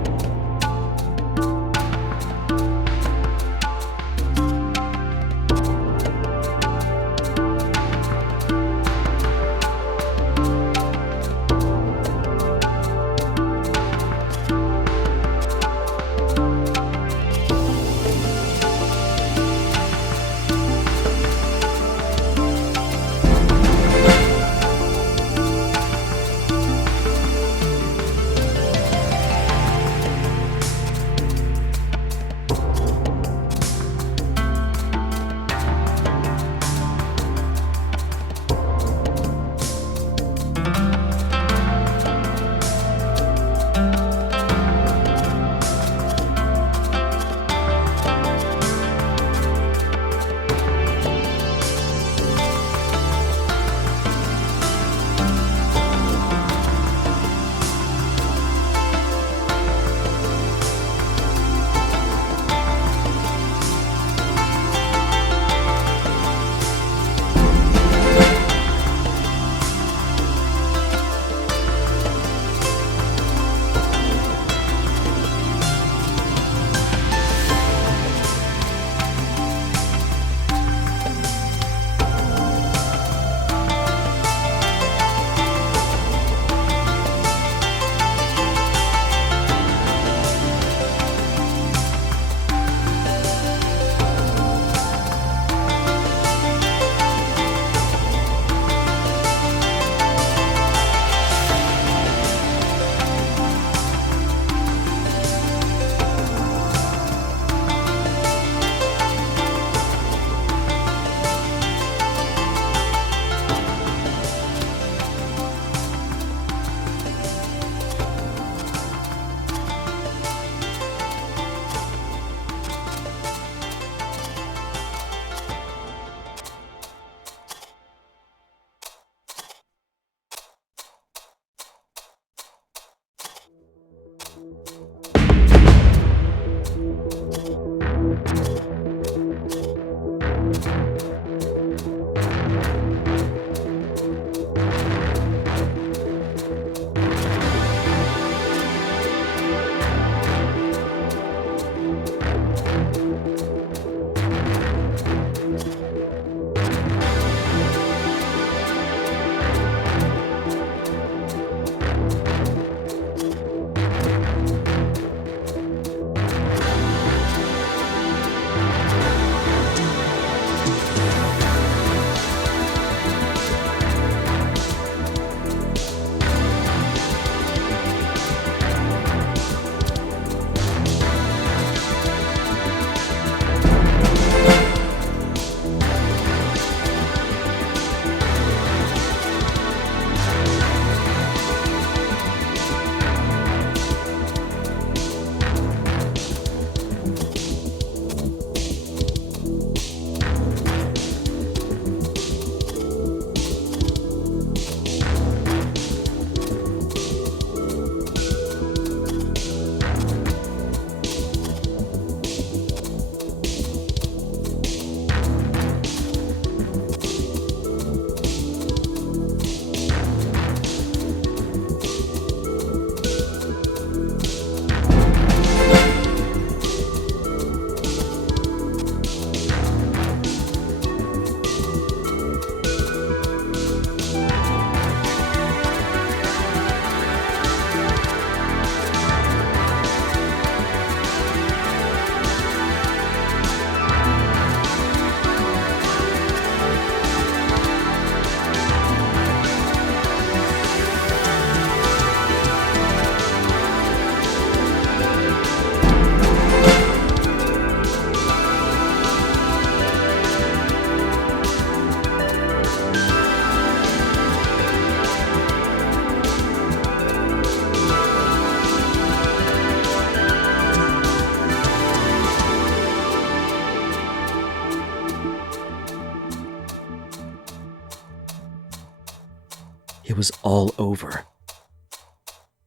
It was all over.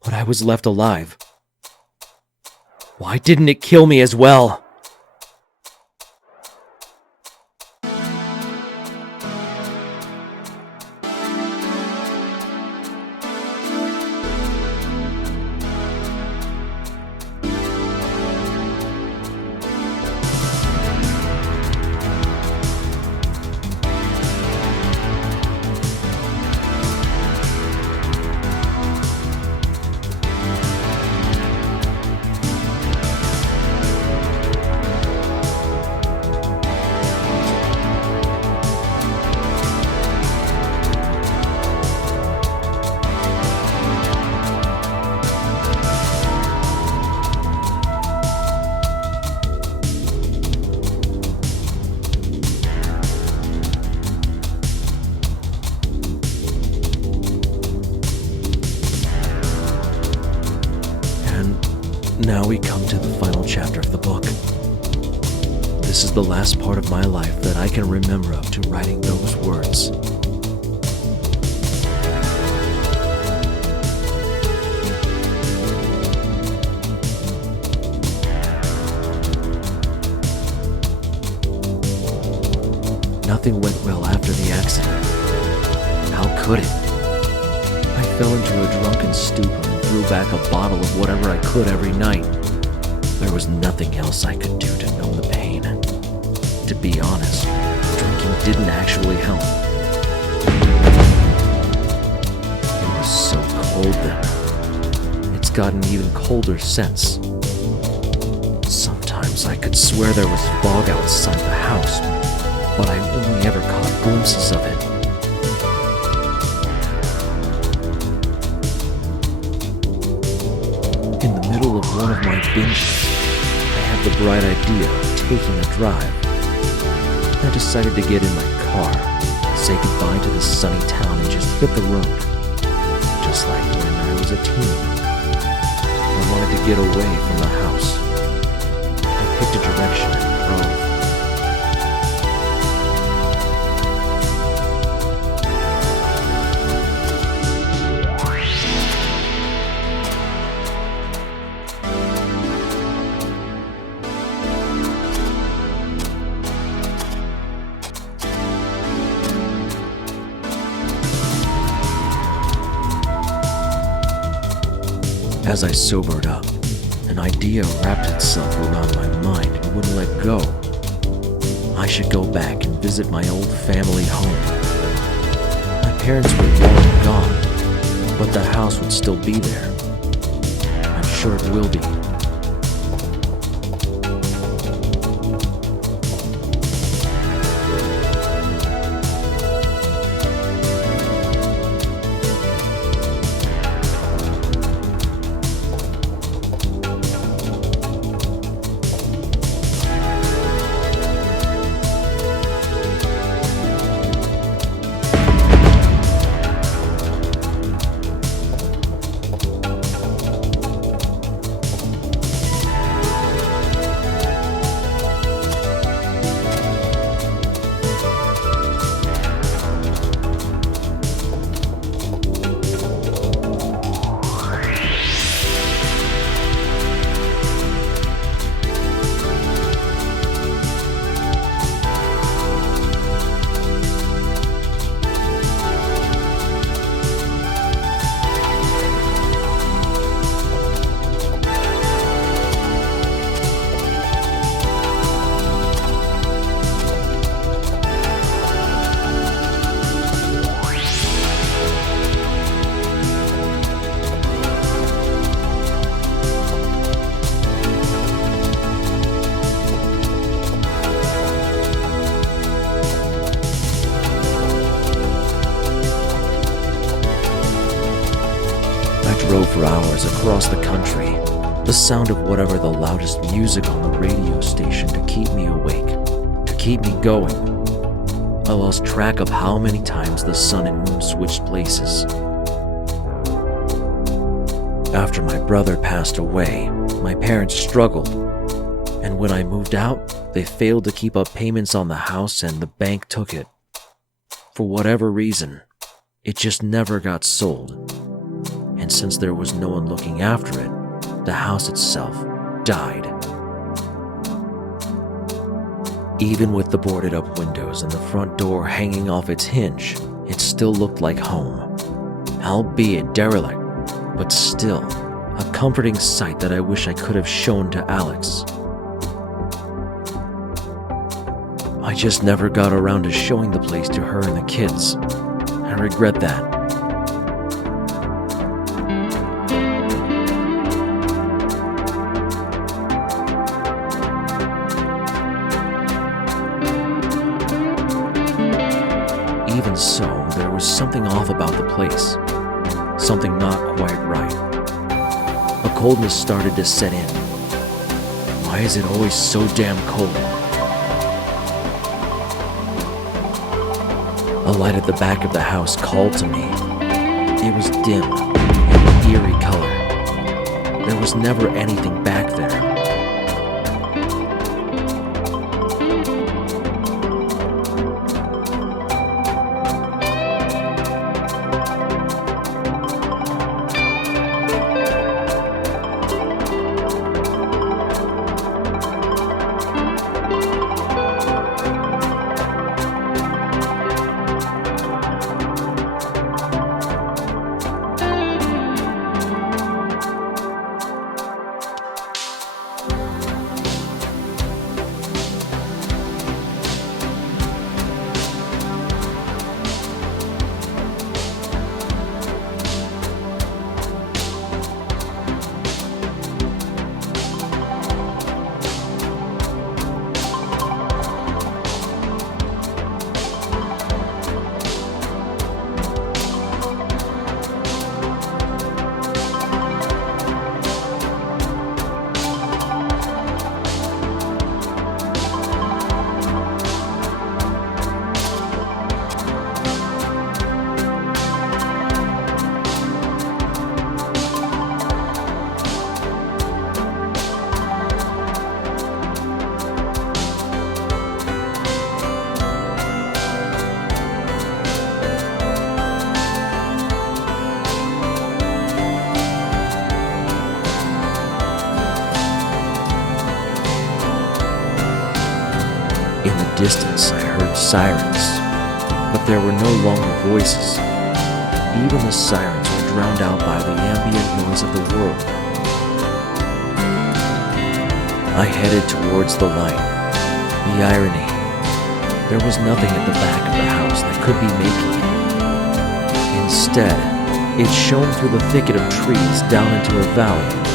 But I was left alive. Why didn't it kill me as well? Now we come to the final chapter of the book. This is the last part of my life that I can remember up to writing those words. Nothing went well after the accident. How could it? I fell into a drunken stupor and threw back a bottle of whatever I could every night. There was nothing else I could do to numb the pain. To be honest, drinking didn't actually help. It was so cold then. It's gotten even colder since. Sometimes I could swear there was fog outside the house, but I only ever caught glimpses of it. In the middle of one of my binges, I had the bright idea of taking a drive. I decided to get in my car, say goodbye to this sunny town, and just hit the road. Just like when I was a teen. I wanted to get away from the house. I picked a direction and drove. As I sobered up, an idea wrapped itself around my mind and wouldn't let go. I should go back and visit my old family home. My parents were long gone, but the house would still be there. I'm sure it will be. Drove for hours across the country, the sound of whatever the loudest music on the radio station to keep me awake, to keep me going. I lost track of how many times the sun and moon switched places. After my brother passed away, my parents struggled, and when I moved out, they failed to keep up payments on the house and the bank took it. For whatever reason, it just never got sold. And since there was no one looking after it, the house itself died. Even with the boarded up windows and the front door hanging off its hinge, it still looked like home. Albeit derelict, but still a comforting sight that I wish I could have shown to Alex. I just never got around to showing the place to her and the kids. I regret that. Even so, there was something off about the place. Something not quite right. A coldness started to set in. Why is it always so damn cold? A light at the back of the house called to me. It was dim, an eerie color. there was never anything back there. In the distance, I heard sirens, but there were no longer voices. Even the sirens were drowned out by the ambient noise of the world. I headed towards the light. The irony, there was nothing at the back of the house that could be making it. Instead, it shone through the thicket of trees down into a valley.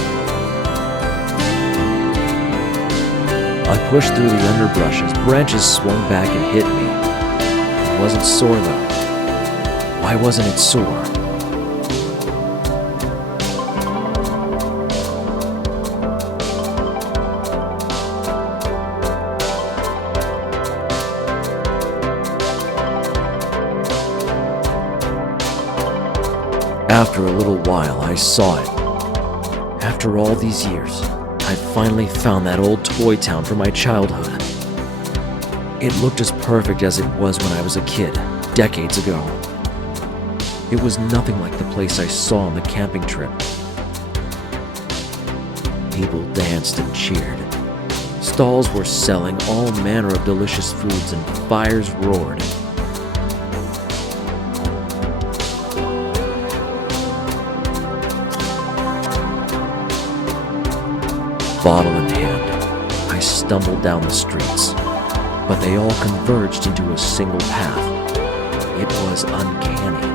I pushed through the underbrush as branches swung back and hit me. It wasn't sore though. Why wasn't it sore? After a little while, I saw it. After all these years, I finally found that old toy town from my childhood. It looked as perfect as it was when I was a kid, decades ago. It was nothing like the place I saw on the camping trip. People danced and cheered. Stalls were selling all manner of delicious foods and fires roared. Bottle in hand, I stumbled down the streets, but they all converged into a single path. It was uncanny.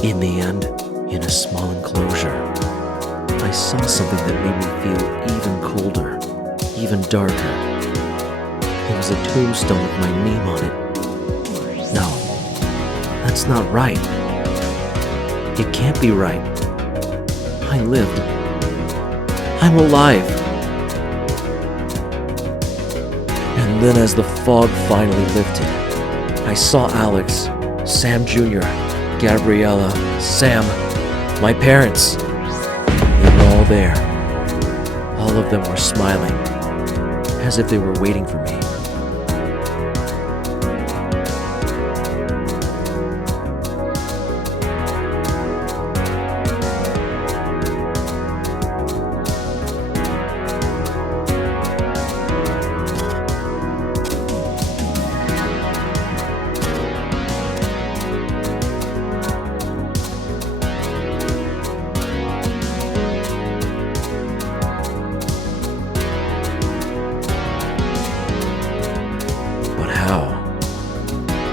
In the end, in a small enclosure, I saw something that made me feel even colder, even darker. There was a tombstone with my name on it. No, that's not right. It can't be right. I lived. I'm alive. And then as the fog finally lifted, I saw Alex, Sam Jr., Gabriella, Sam, my parents. They were all there. All of them were smiling, as if they were waiting for me.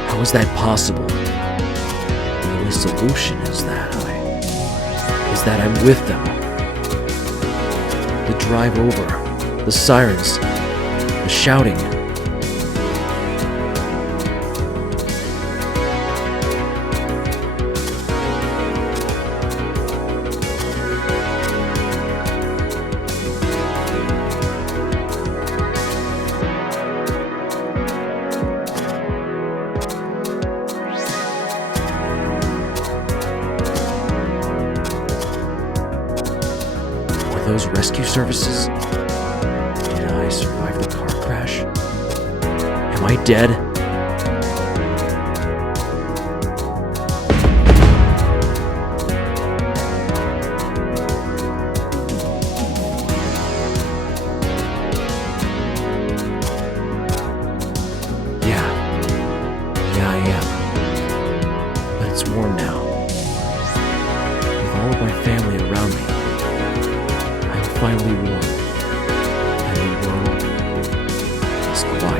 How is that possible? The only solution is that I'm with them. The drive over, the sirens, the shouting. Those rescue services? Did I survive the car crash? Am I dead? Yeah, I am. But it's warm now. With all of my family around me, finally warm, and the world is quiet.